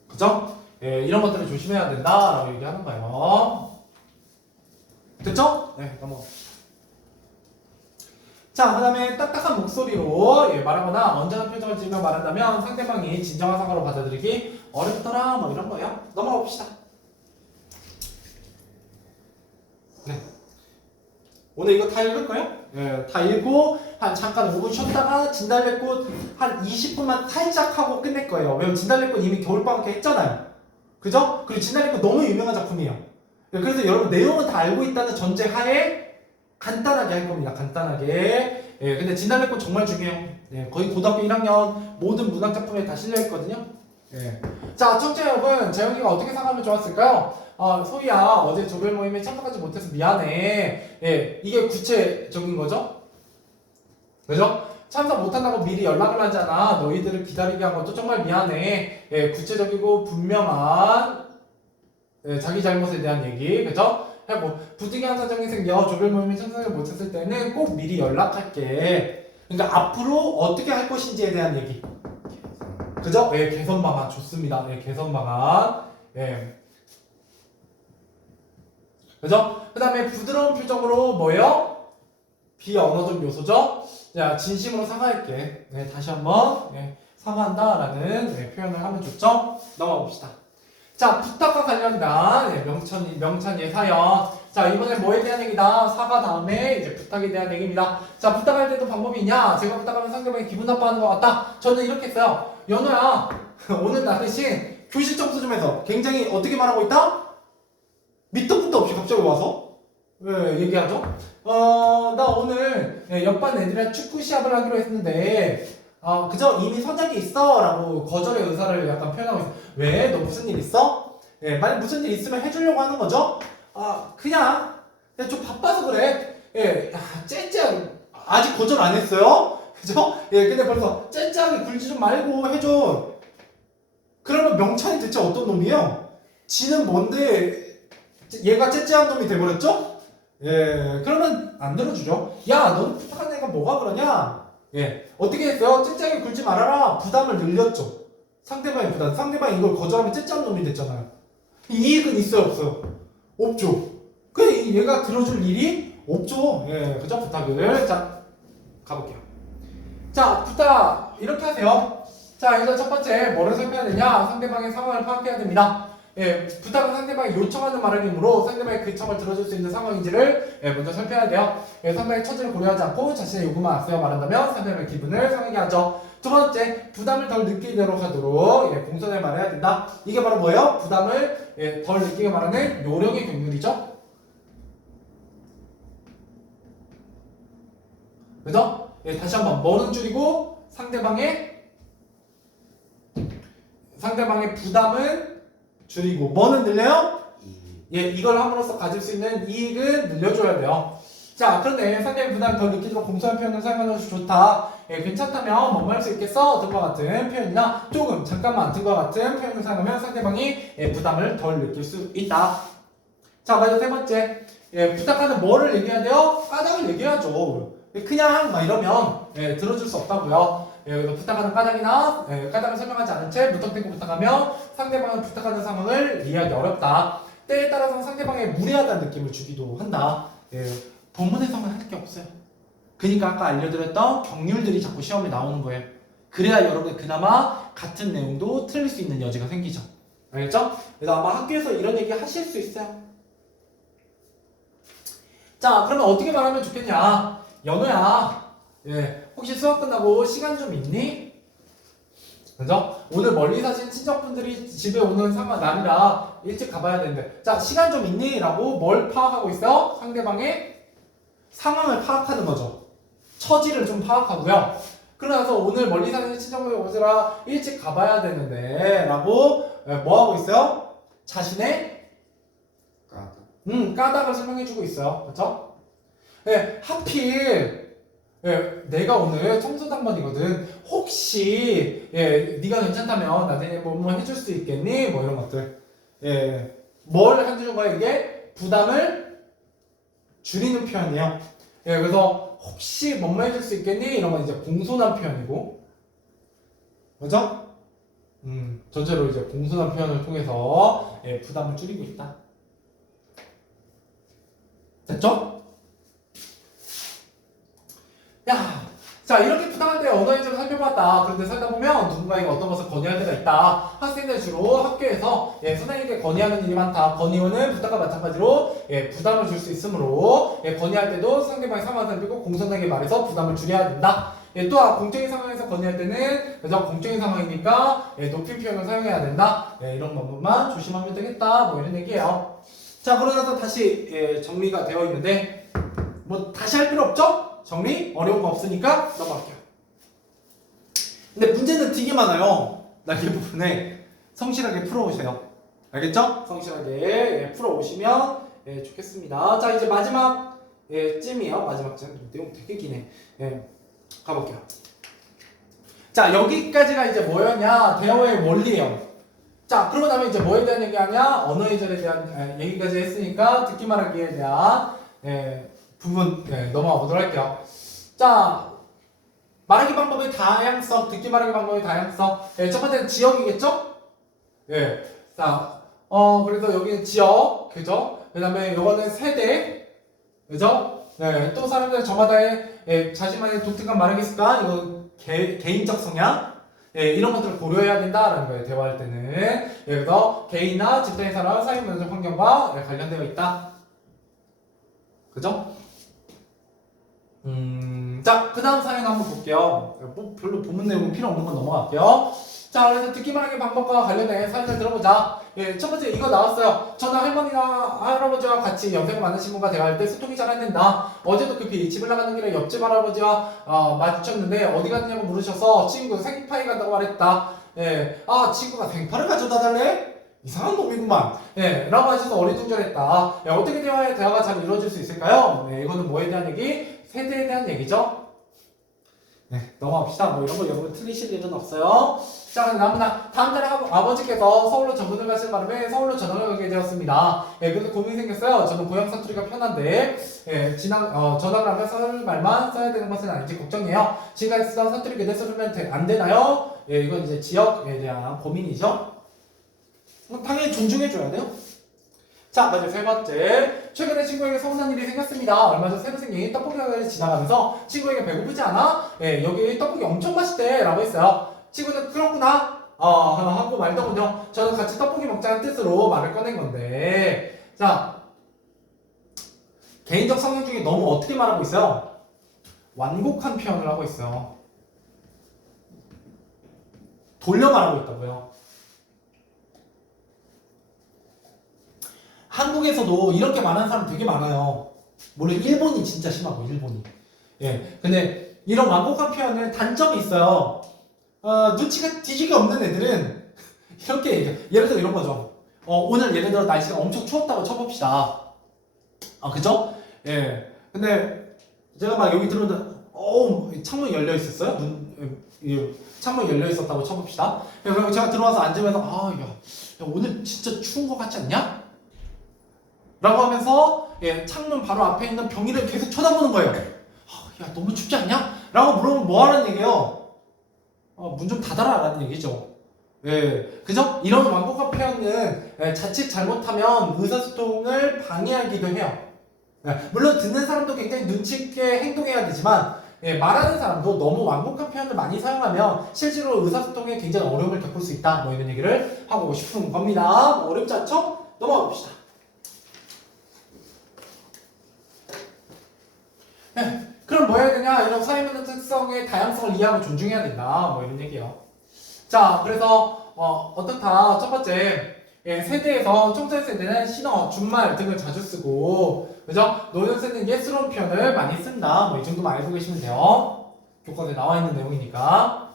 그죠? 이런 것들을 조심해야 된다라고 얘기하는 거예요. 됐죠? 네, 넘어가. 자, 그 다음에 딱딱한 목소리로 말하거나 언짢은 표정을 지으며 말한다면 상대방이 진정한 사과로 받아들이기 어렵더라 뭐 이런 거예요. 넘어가 봅시다. 네. 오늘 이거 다 읽을 거예요? 다 읽고 한 잠깐 5분 쉬었다가 진달래꽃 한 20분만 살짝 하고 끝낼 거예요. 왜냐면 진달래꽃 이미 겨울방학 때 했잖아요. 그죠? 그리고 진달래꽃 너무 유명한 작품이에요. 그래서 여러분 내용은 다 알고 있다는 전제 하에 간단하게 할 겁니다. 간단하게. 근데 진달래꽃 정말 중요해요. 거의 고등학교 1학년 모든 문학 작품에 다 실려 있거든요. 자, 청취자 여러분, 재영이가 어떻게 사과하면 좋았을까요? 소희야, 어제 조별 모임에 참석하지 못해서 미안해. 이게 구체적인 거죠? 그죠? 참석 못한다고 미리 연락을 하잖아. 너희들을 기다리게 한 것도 정말 미안해. 구체적이고 분명한 자기 잘못에 대한 얘기, 그죠? 하고 부득이한 사정이 생겨 조별 모임에 참석을 못했을 때는 꼭 미리 연락할게. 그러니까 앞으로 어떻게 할 것인지에 대한 얘기. 그죠? 개선 방안 좋습니다. 개선 방안. 그죠? 그 다음에 부드러운 표정으로 뭐예요? 비언어적 요소죠? 자, 진심으로 사과할게. 다시 한번 사과한다라는 표현을 하면 좋죠? 넘어가 봅시다. 자, 부탁과 관련된 명찬이의 사연. 자, 이번에 뭐에 대한 얘기다? 사과 다음에 이제 부탁에 대한 얘기입니다. 자, 부탁할 때도 방법이 있냐? 제가 부탁하면 상대방이 기분 나빠하는 것 같다. 저는 이렇게 했어요. 연우야, 오늘 나 대신 교실 청소 좀 해서. 굉장히 어떻게 말하고 있다? 밑도 끝도 없이 갑자기 와서 왜 얘기하죠? 나 오늘 옆반 애들이랑 축구 시합을 하기로 했는데 그죠? 이미 선약이 있어 라고 거절의 의사를 약간 표현하고 있어. 왜? 너 무슨 일 있어? 만약 무슨 일 있으면 해주려고 하는 거죠? 그냥 좀 바빠서 그래. 째째하게 아직 거절 안 했어요? 그죠? 근데 벌써 째째하게 굴지 좀 말고 해줘. 그러면 명찬이 대체 어떤 놈이에요? 지는 뭔데 얘가 째째한 놈이 돼버렸죠? 예, 그러면 안 들어주죠. 야, 넌 부탁한 애가 뭐가 그러냐? 예, 어떻게 했어요? 째째하게 굴지 말아라. 부담을 늘렸죠. 상대방의 부담. 상대방이 이걸 거절하면 째째한 놈이 됐잖아요. 이익은 있어요, 없어요? 없죠. 그 얘가 들어줄 일이 없죠. 예, 그죠? 부탁을. 자, 가볼게요. 자, 부탁 이렇게 하세요. 자, 일단 첫 번째 뭐를 살펴야 되냐? 상대방의 상황을 파악해야 됩니다. 예, 부탁은 상대방이 요청하는 말이므로 상대방의 그 청을 들어줄 수 있는 상황인지를 먼저 살펴야 돼요. 예, 상대방의 처지를 고려하지 않고 자신의 요구만 앞세워 말한다면 상대방의 기분을 상하게 하죠. 두 번째, 부담을 덜 느끼도록 하도록 공손하게 말해야 된다. 이게 바로 뭐예요? 부담을 덜 느끼게 말하는 요령의 경륜이죠. 그죠? 예, 다시 한번 뭐는 줄이고 상대방의 부담은 줄이고 뭐는 늘려요? 예, 이걸 함으로써 가질 수 있는 이익은 늘려줘야 돼요. 자, 그런데 상대의 부담을 덜 느끼도록 공손한 표현을 사용하는 것이 좋다. 예, 괜찮다면 뭐뭐 할 수 있겠어? 등과 같은 표현이나 조금 잠깐만 등과 같은 표현을 사용하면 상대방이 부담을 덜 느낄 수 있다. 자, 맞아. 세 번째, 부탁하는 뭐를 얘기해야 돼요? 까닭을 얘기해야죠. 그냥 막 이러면 들어줄 수 없다고요. 그래서 부탁하는 까닭이나 까닭을 설명하지 않은 채 무턱대고 부탁하면 상대방은 부탁하는 상황을 이해하기 어렵다. 때에 따라서는 상대방에 무례하다는 느낌을 주기도 한다. 본문에서만 할 게 없어요. 그러니까 아까 알려드렸던 경률들이 자꾸 시험에 나오는 거예요. 그래야 여러분 그나마 같은 내용도 틀릴 수 있는 여지가 생기죠. 알겠죠? 그래서 아마 학교에서 이런 얘기 하실 수 있어요. 자, 그러면 어떻게 말하면 좋겠냐? 연우야, 혹시 수업 끝나고 시간 좀 있니? 그죠? 오늘 멀리 사신 친척분들이 집에 오는 상황 날이라 일찍 가봐야 되는데, 자, 시간 좀 있니? 라고 뭘 파악하고 있어요? 상대방의 상황을 파악하는 거죠. 처지를 좀 파악하고요. 그러나서 오늘 멀리 사는 친척분들 오시라 일찍 가봐야 되는데 라고 뭐 하고 있어요? 자신의 까닭을 설명해주고 있어요. 그렇죠? 하필 내가 오늘 청소 당번이거든. 혹시 네가 괜찮다면 나중에 뭐 해줄 수 있겠니? 뭐 이런 것들. 뭘 해주는 거야? 이게 부담을 줄이는 표현이에요. 그래서 혹시 뭐뭐 해줄 수 있겠니? 이런 건 이제 공손한 표현이고, 그죠? 전체로 이제 공손한 표현을 통해서 부담을 줄이고 있다. 됐죠? 야, 자, 이렇게 부탁할 때 언어의 점을 살펴봤다. 그런데 살다 보면 누군가에게 어떤 것을 건의할 때가 있다. 학생들 주로 학교에서 선생님께 건의하는 일이 많다. 건의원은 부탁과 마찬가지로 부담을 줄 수 있으므로 건의할 때도 상대방의 상황을 살피고 공손하게 말해서 부담을 줄여야 된다. 또한 공적인 상황에서 건의할 때는 그저 공적인 상황이니까 높임 표현을 사용해야 된다. 이런 부분만 조심하면 되겠다. 뭐 이런 얘기예요. 자, 그러면서 다시 정리가 되어 있는데 뭐 다시 할 필요 없죠? 정리? 어려운 거 없으니까 넘어갈게요. 근데 문제는 되게 많아요. 날개 부분에 성실하게 풀어오세요. 알겠죠? 성실하게 풀어오시면 좋겠습니다. 자, 이제 마지막 쯤이에요. 마지막 쯤. 내용 되게 기네. 가볼게요. 자, 여기까지가 이제 뭐였냐? 대어의 원리예요. 자, 그러고 나면 이제 뭐에 대한 얘기하냐? 언어의 절에 대한 얘기까지 했으니까 듣기 말하기에 대한 부분 넘어가 보도록 할게요. 자, 말하기 방법의 다양성, 듣기 말하기 방법의 다양성. 첫 번째는 지역이겠죠? 자, 그래서 여기는 지역, 그죠? 그 다음에 요거는 세대, 그죠? 또 사람들 저마다의 자신만의 독특한 말하기 습관, 이거 개인적 성향, 이런 것들을 고려해야 된다라는 거예요. 대화할 때는. 그래서 개인이나 집단의 사람, 사회 문화적 환경과 관련되어 있다. 그죠? 자, 그 다음 사연 한번 볼게요. 별로 본문 내용은 필요 없는 건 넘어갈게요. 자, 그래서 듣기만 하기 방법과 관련된 사연을 들어보자. 첫 번째 이거 나왔어요. 저는 할머니나 할아버지와 같이 연세가 많으신 분과 대화할 때 소통이 잘 안 된다. 어제도 급히 집을 나가는 길에 옆집 할아버지와 마주쳤는데 어디 갔냐고 물으셔서 친구 생파이 간다고 말했다. 친구가 생파를 가져다 달래? 이상한 놈이구만. 라고 하셔서 어리둥절했다. 어떻게 대화가 잘 이루어질 수 있을까요? 이거는 뭐에 대한 얘기? 세대에 대한 얘기죠. 네, 넘어갑시다. 뭐 이런 거 여러분 틀리실 일은 없어요. 자, 다음 달에 아버지께서 서울로 전문을 가실 바람에 서울로 전학을 가게 되었습니다. 예, 그래서 고민이 생겼어요. 저는 고향 사투리가 편한데, 예, 전학을 하면 서울 말만 써야 되는 것은 아닌지 걱정이에요. 지금까지 쓰던 사투리 그대로 쓰면 안 되나요? 예, 이건 이제 지역에 대한 고민이죠. 당연히 존중해줘야 돼요. 자, 맞아요. 세 번째. 최근에 친구에게 서운한 일이 생겼습니다. 얼마 전 새로 생긴 떡볶이 가게를 지나가면서 친구에게 배고프지 않아? 예, 여기 떡볶이 엄청 맛있대. 라고 했어요. 친구는 그렇구나. 하고 말더군요. 저는 같이 떡볶이 먹자는 뜻으로 말을 꺼낸 건데. 자, 개인적 성향 중에 너무 어떻게 말하고 있어요? 완곡한 표현을 하고 있어요. 돌려 말하고 있다고요. 한국에서도 이렇게 말하는 사람 되게 많아요. 물론 일본이 진짜 심하고 일본이. 예, 근데 이런 완곡한 표현은 단점이 있어요. 눈치가 뒤지게 없는 애들은 이렇게 얘기해요. 예를 들어 이런 거죠. 오늘 예를 들어 날씨가 엄청 추웠다고 쳐봅시다. 그죠? 예. 근데 제가 막 여기 들어오는데 창문이 열려 있었어요. 창문이 열려 있었다고 쳐봅시다. 그리고 제가 들어와서 앉으면서 야, 오늘 진짜 추운 거 같지 않냐? 라고 하면서 창문 바로 앞에 있는 병이를 계속 쳐다보는 거예요. 야, 너무 춥지 않냐? 라고 물어보면 뭐 하라는 얘기예요? 문 좀 닫아라 라는 얘기죠. 예, 그죠? 이런 완곡한 표현은 자칫 잘못하면 의사소통을 방해하기도 해요. 물론 듣는 사람도 굉장히 눈치 있게 행동해야 되지만 말하는 사람도 너무 완곡한 표현을 많이 사용하면 실제로 의사소통에 굉장히 어려움을 겪을 수 있다. 뭐 이런 얘기를 하고 싶은 겁니다. 뭐 어렵지 않죠? 넘어가 봅시다. 네, 그럼 뭐 해야 되냐? 이런 사회문화 특성의 다양성을 이해하고 존중해야 된다. 뭐 이런 얘기예요. 자, 그래서 어떻다? 첫 번째, 세대에서 청소년 세대는 신어, 준말 등을 자주 쓰고, 그죠? 노년 세대는 예스러운 표현을 많이 쓴다. 뭐 이 정도만 알고 계시면 돼요. 교과서에 나와 있는 내용이니까.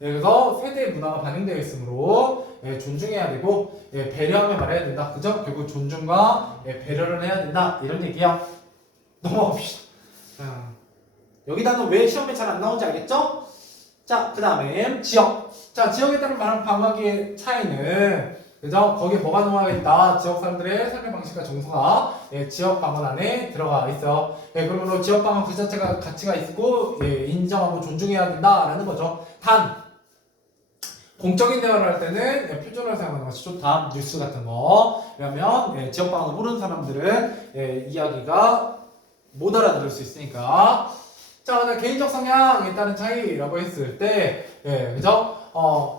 그래서 세대의 문화가 반영되어 있으므로 존중해야 되고 배려하며 말해야 된다. 그죠? 결국 존중과 배려를 해야 된다. 이런 얘기야. 넘어갑시다. 여기다는 왜 시험에 잘 안 나오는지 알겠죠? 자, 그 다음에 지역. 자, 지역에 따른 말하는 방학의 차이는 그죠? 거기에 뭐가 녹아있다. 지역 사람들의 삶의 방식과 정서가 지역 방언 안에 들어가 있어요. 그러므로 지역 방언 그 자체가 가치가 있고 인정하고 존중해야 된다라는 거죠. 단 공적인 대화를 할 때는 표준어를 사용하는 것이 좋다. 뉴스 같은 거. 왜냐면 지역 방언을 모르는 사람들은 이야기가 못 알아들을 수 있으니까. 자, 개인적 성향에 따른 차이라고 했을 때, 그죠?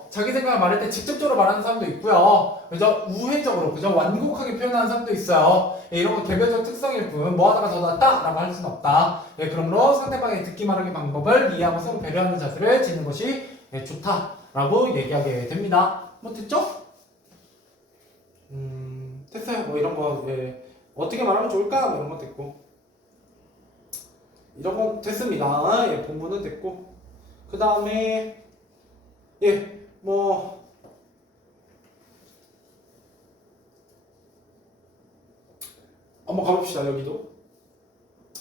자기 생각을 말할 때 직접적으로 말하는 사람도 있고요. 그죠? 우회적으로, 그죠? 완곡하게 표현하는 사람도 있어요. 이런 건 개별적 특성일 뿐, 뭐 하나가 더 낫다? 라고 할 수는 없다. 그러므로 상대방의 듣기 말하기 방법을 이해하고 서로 배려하는 자세를 지는 것이 좋다. 라고 얘기하게 됩니다. 뭐, 됐죠? 됐어요. 뭐, 이런 거, 어떻게 말하면 좋을까? 뭐, 이런 거 됐고. 이런 건 됐습니다. 본문은 됐고. 그 다음에, 한번 가봅시다. 여기도.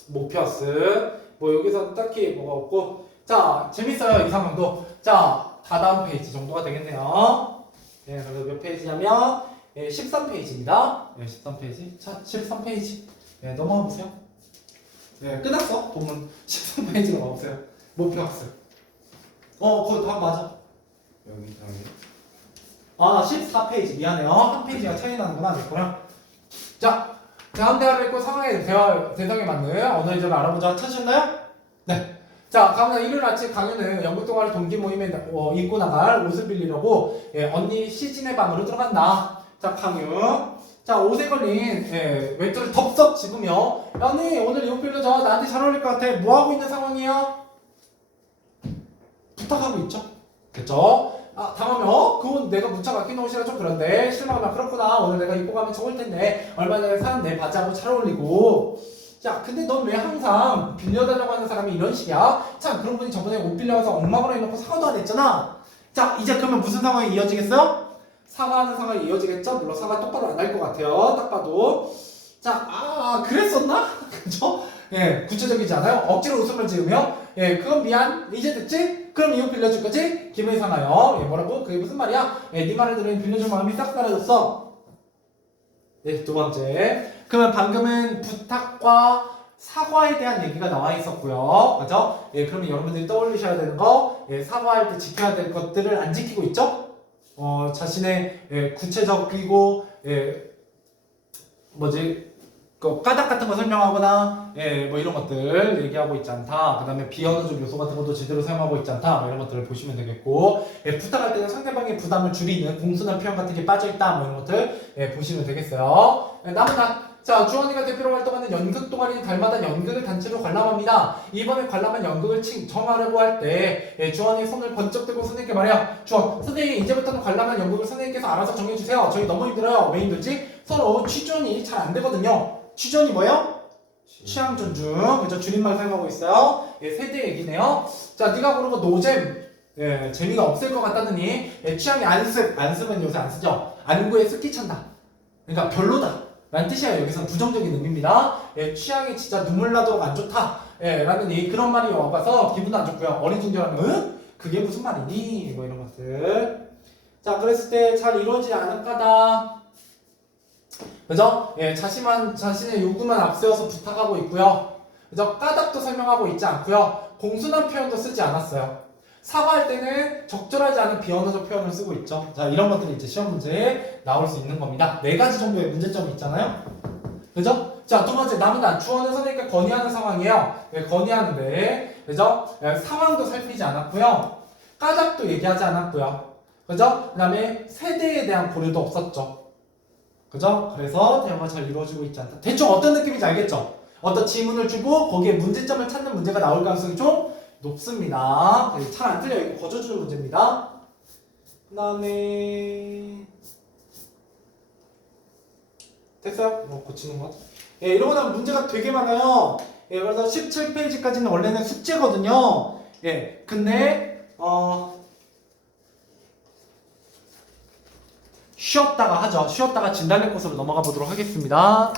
목표스. 뭐, 여기서 딱히 뭐가 없고. 자, 재밌어요. 이 상황도. 자, 다다음 페이지 정도가 되겠네요. 그래서 몇 페이지냐면, 13페이지입니다. 13페이지. 자, 13페이지. 넘어가 보세요. 끝났어. 본문 13페이지로 가보세요. 목표 학습. 거기 다 맞아. 여기 다음에 14페이지. 미안해요. 한 페이지가 차이 나는구나. 됐구나. 자, 다음 대화를 읽고 상황의 대상에 맞는 언어 이전을 알아보자. 찾으셨나요? 네. 자, 다음날 일요일 아침 강유는 연극 동아리 동기 모임에 입고 나갈 옷을 빌리려고 언니 시진의 방으로 들어간다. 자, 강유. 자, 옷에 걸린 외투를 덥석 집으며 언니 오늘 이 옷 빌려줘. 나한테 잘 어울릴 것 같아. 뭐하고 있는 상황이에요? 부탁하고 있죠. 됐죠? 당하면 그 옷 내가 무척 아끼는 옷이라 좀 그런데 실망하면 그렇구나. 오늘 내가 입고 가면 좋을 텐데 얼마 전에 산 내 바지하고 잘 어울리고. 자, 근데 넌 왜 항상 빌려달라고 하는 사람이 이런 식이야? 참, 그런 분이 저번에 옷 빌려가서 엉망으로 해놓고 사과도 안 했잖아. 자, 이제 그러면 무슨 상황이 이어지겠어요? 사과하는 상황이 이어지겠죠? 물론 사과 똑바로 안 할 것 같아요. 딱 봐도. 자, 그랬었나? 그죠? 구체적이지 않아요? 억지로 웃음을 지으며 예, 그건 미안. 이제 듣지? 그럼 이거 빌려줄 거지? 기분이 상하여. 예, 뭐라고? 그게 무슨 말이야? 예, 네 말을 들으니 빌려줄 마음이 싹 사라졌어. 네, 두 번째. 그러면 방금은 부탁과 사과에 대한 얘기가 나와 있었고요. 맞죠? 예, 그러면 여러분들이 떠올리셔야 되는 거, 예, 사과할 때 지켜야 될 것들을 안 지키고 있죠? 자신의 예, 구체적이고 예, 그 까닭 같은 거 설명하거나 예, 뭐 이런 것들 얘기하고 있지 않다. 그 다음에 비언어적 요소 같은 것도 제대로 사용하고 있지 않다. 뭐 이런 것들을 보시면 되겠고 예, 부탁할 때는 상대방의 부담을 줄이는 공손한 표현 같은 게 빠져있다. 뭐 이런 것들 예, 보시면 되겠어요. 예, 남은 자, 주원이가 대표로 활동하는 연극 동아리는 달마다 연극을 단체로 관람합니다. 이번에 관람한 연극을 정하려고 할 때 주원이 손을 번쩍 들고 선생님께 말해요. 주원, 선생님 이제부터는 관람한 연극을 선생님께서 알아서 정해주세요. 저희 너무 힘들어요. 왜 힘들지? 서로 취존이 잘 안 되거든요. 취존이 뭐예요? 취향 존중. 그죠? 줄임말 사용하고 있어요. 예, 세대 얘기네요. 자, 네가 고른 거 노잼. 예, 재미가 없을 것 같다느니 예, 취향이 안쓰면 요새 안 쓰죠. 안구에 습기 찬다. 그러니까 별로다. 라는 뜻이에요. 여기서 부정적인 의미입니다. 예, 취향이 진짜 눈물 나도록 안 좋다. 예, 라는 그런 말이 와봐서 기분도 안 좋고요. 어리둥절하면 응? 그게 무슨 말이니? 뭐 이런 것들. 자, 그랬을 때 잘 이루어지지 않을 까다. 그죠? 예, 자신의 요구만 앞세워서 부탁하고 있고요. 그죠? 까닭도 설명하고 있지 않고요. 공손한 표현도 쓰지 않았어요. 사과할 때는 적절하지 않은 비언어적 표현을 쓰고 있죠. 자, 이런 것들이 이제 시험 문제에 나올 수 있는 겁니다. 4가지 정도의 문제점이 있잖아요. 그죠? 자, 두 번째, 남은 주어는 선생님께 건의하는 상황이에요. 예, 건의하는데, 그죠? 예, 상황도 살피지 않았고요. 까닭도 얘기하지 않았고요. 그죠? 그 다음에 세대에 대한 고려도 없었죠. 그죠? 그래서 대화가 잘 이루어지고 있지 않다. 대충 어떤 느낌인지 알겠죠? 어떤 지문을 주고 거기에 문제점을 찾는 문제가 나올 가능성이 좀 높습니다. 잘 안 틀려요. 이거 거저주는 문제입니다. 그 다음에 됐어요? 고치는 것. 예, 이러고 나면 문제가 되게 많아요. 예, 그래서 17페이지까지는 원래는 숙제거든요. 예, 근데 쉬었다가 하죠. 쉬었다가 진단의 코스로 넘어가 보도록 하겠습니다.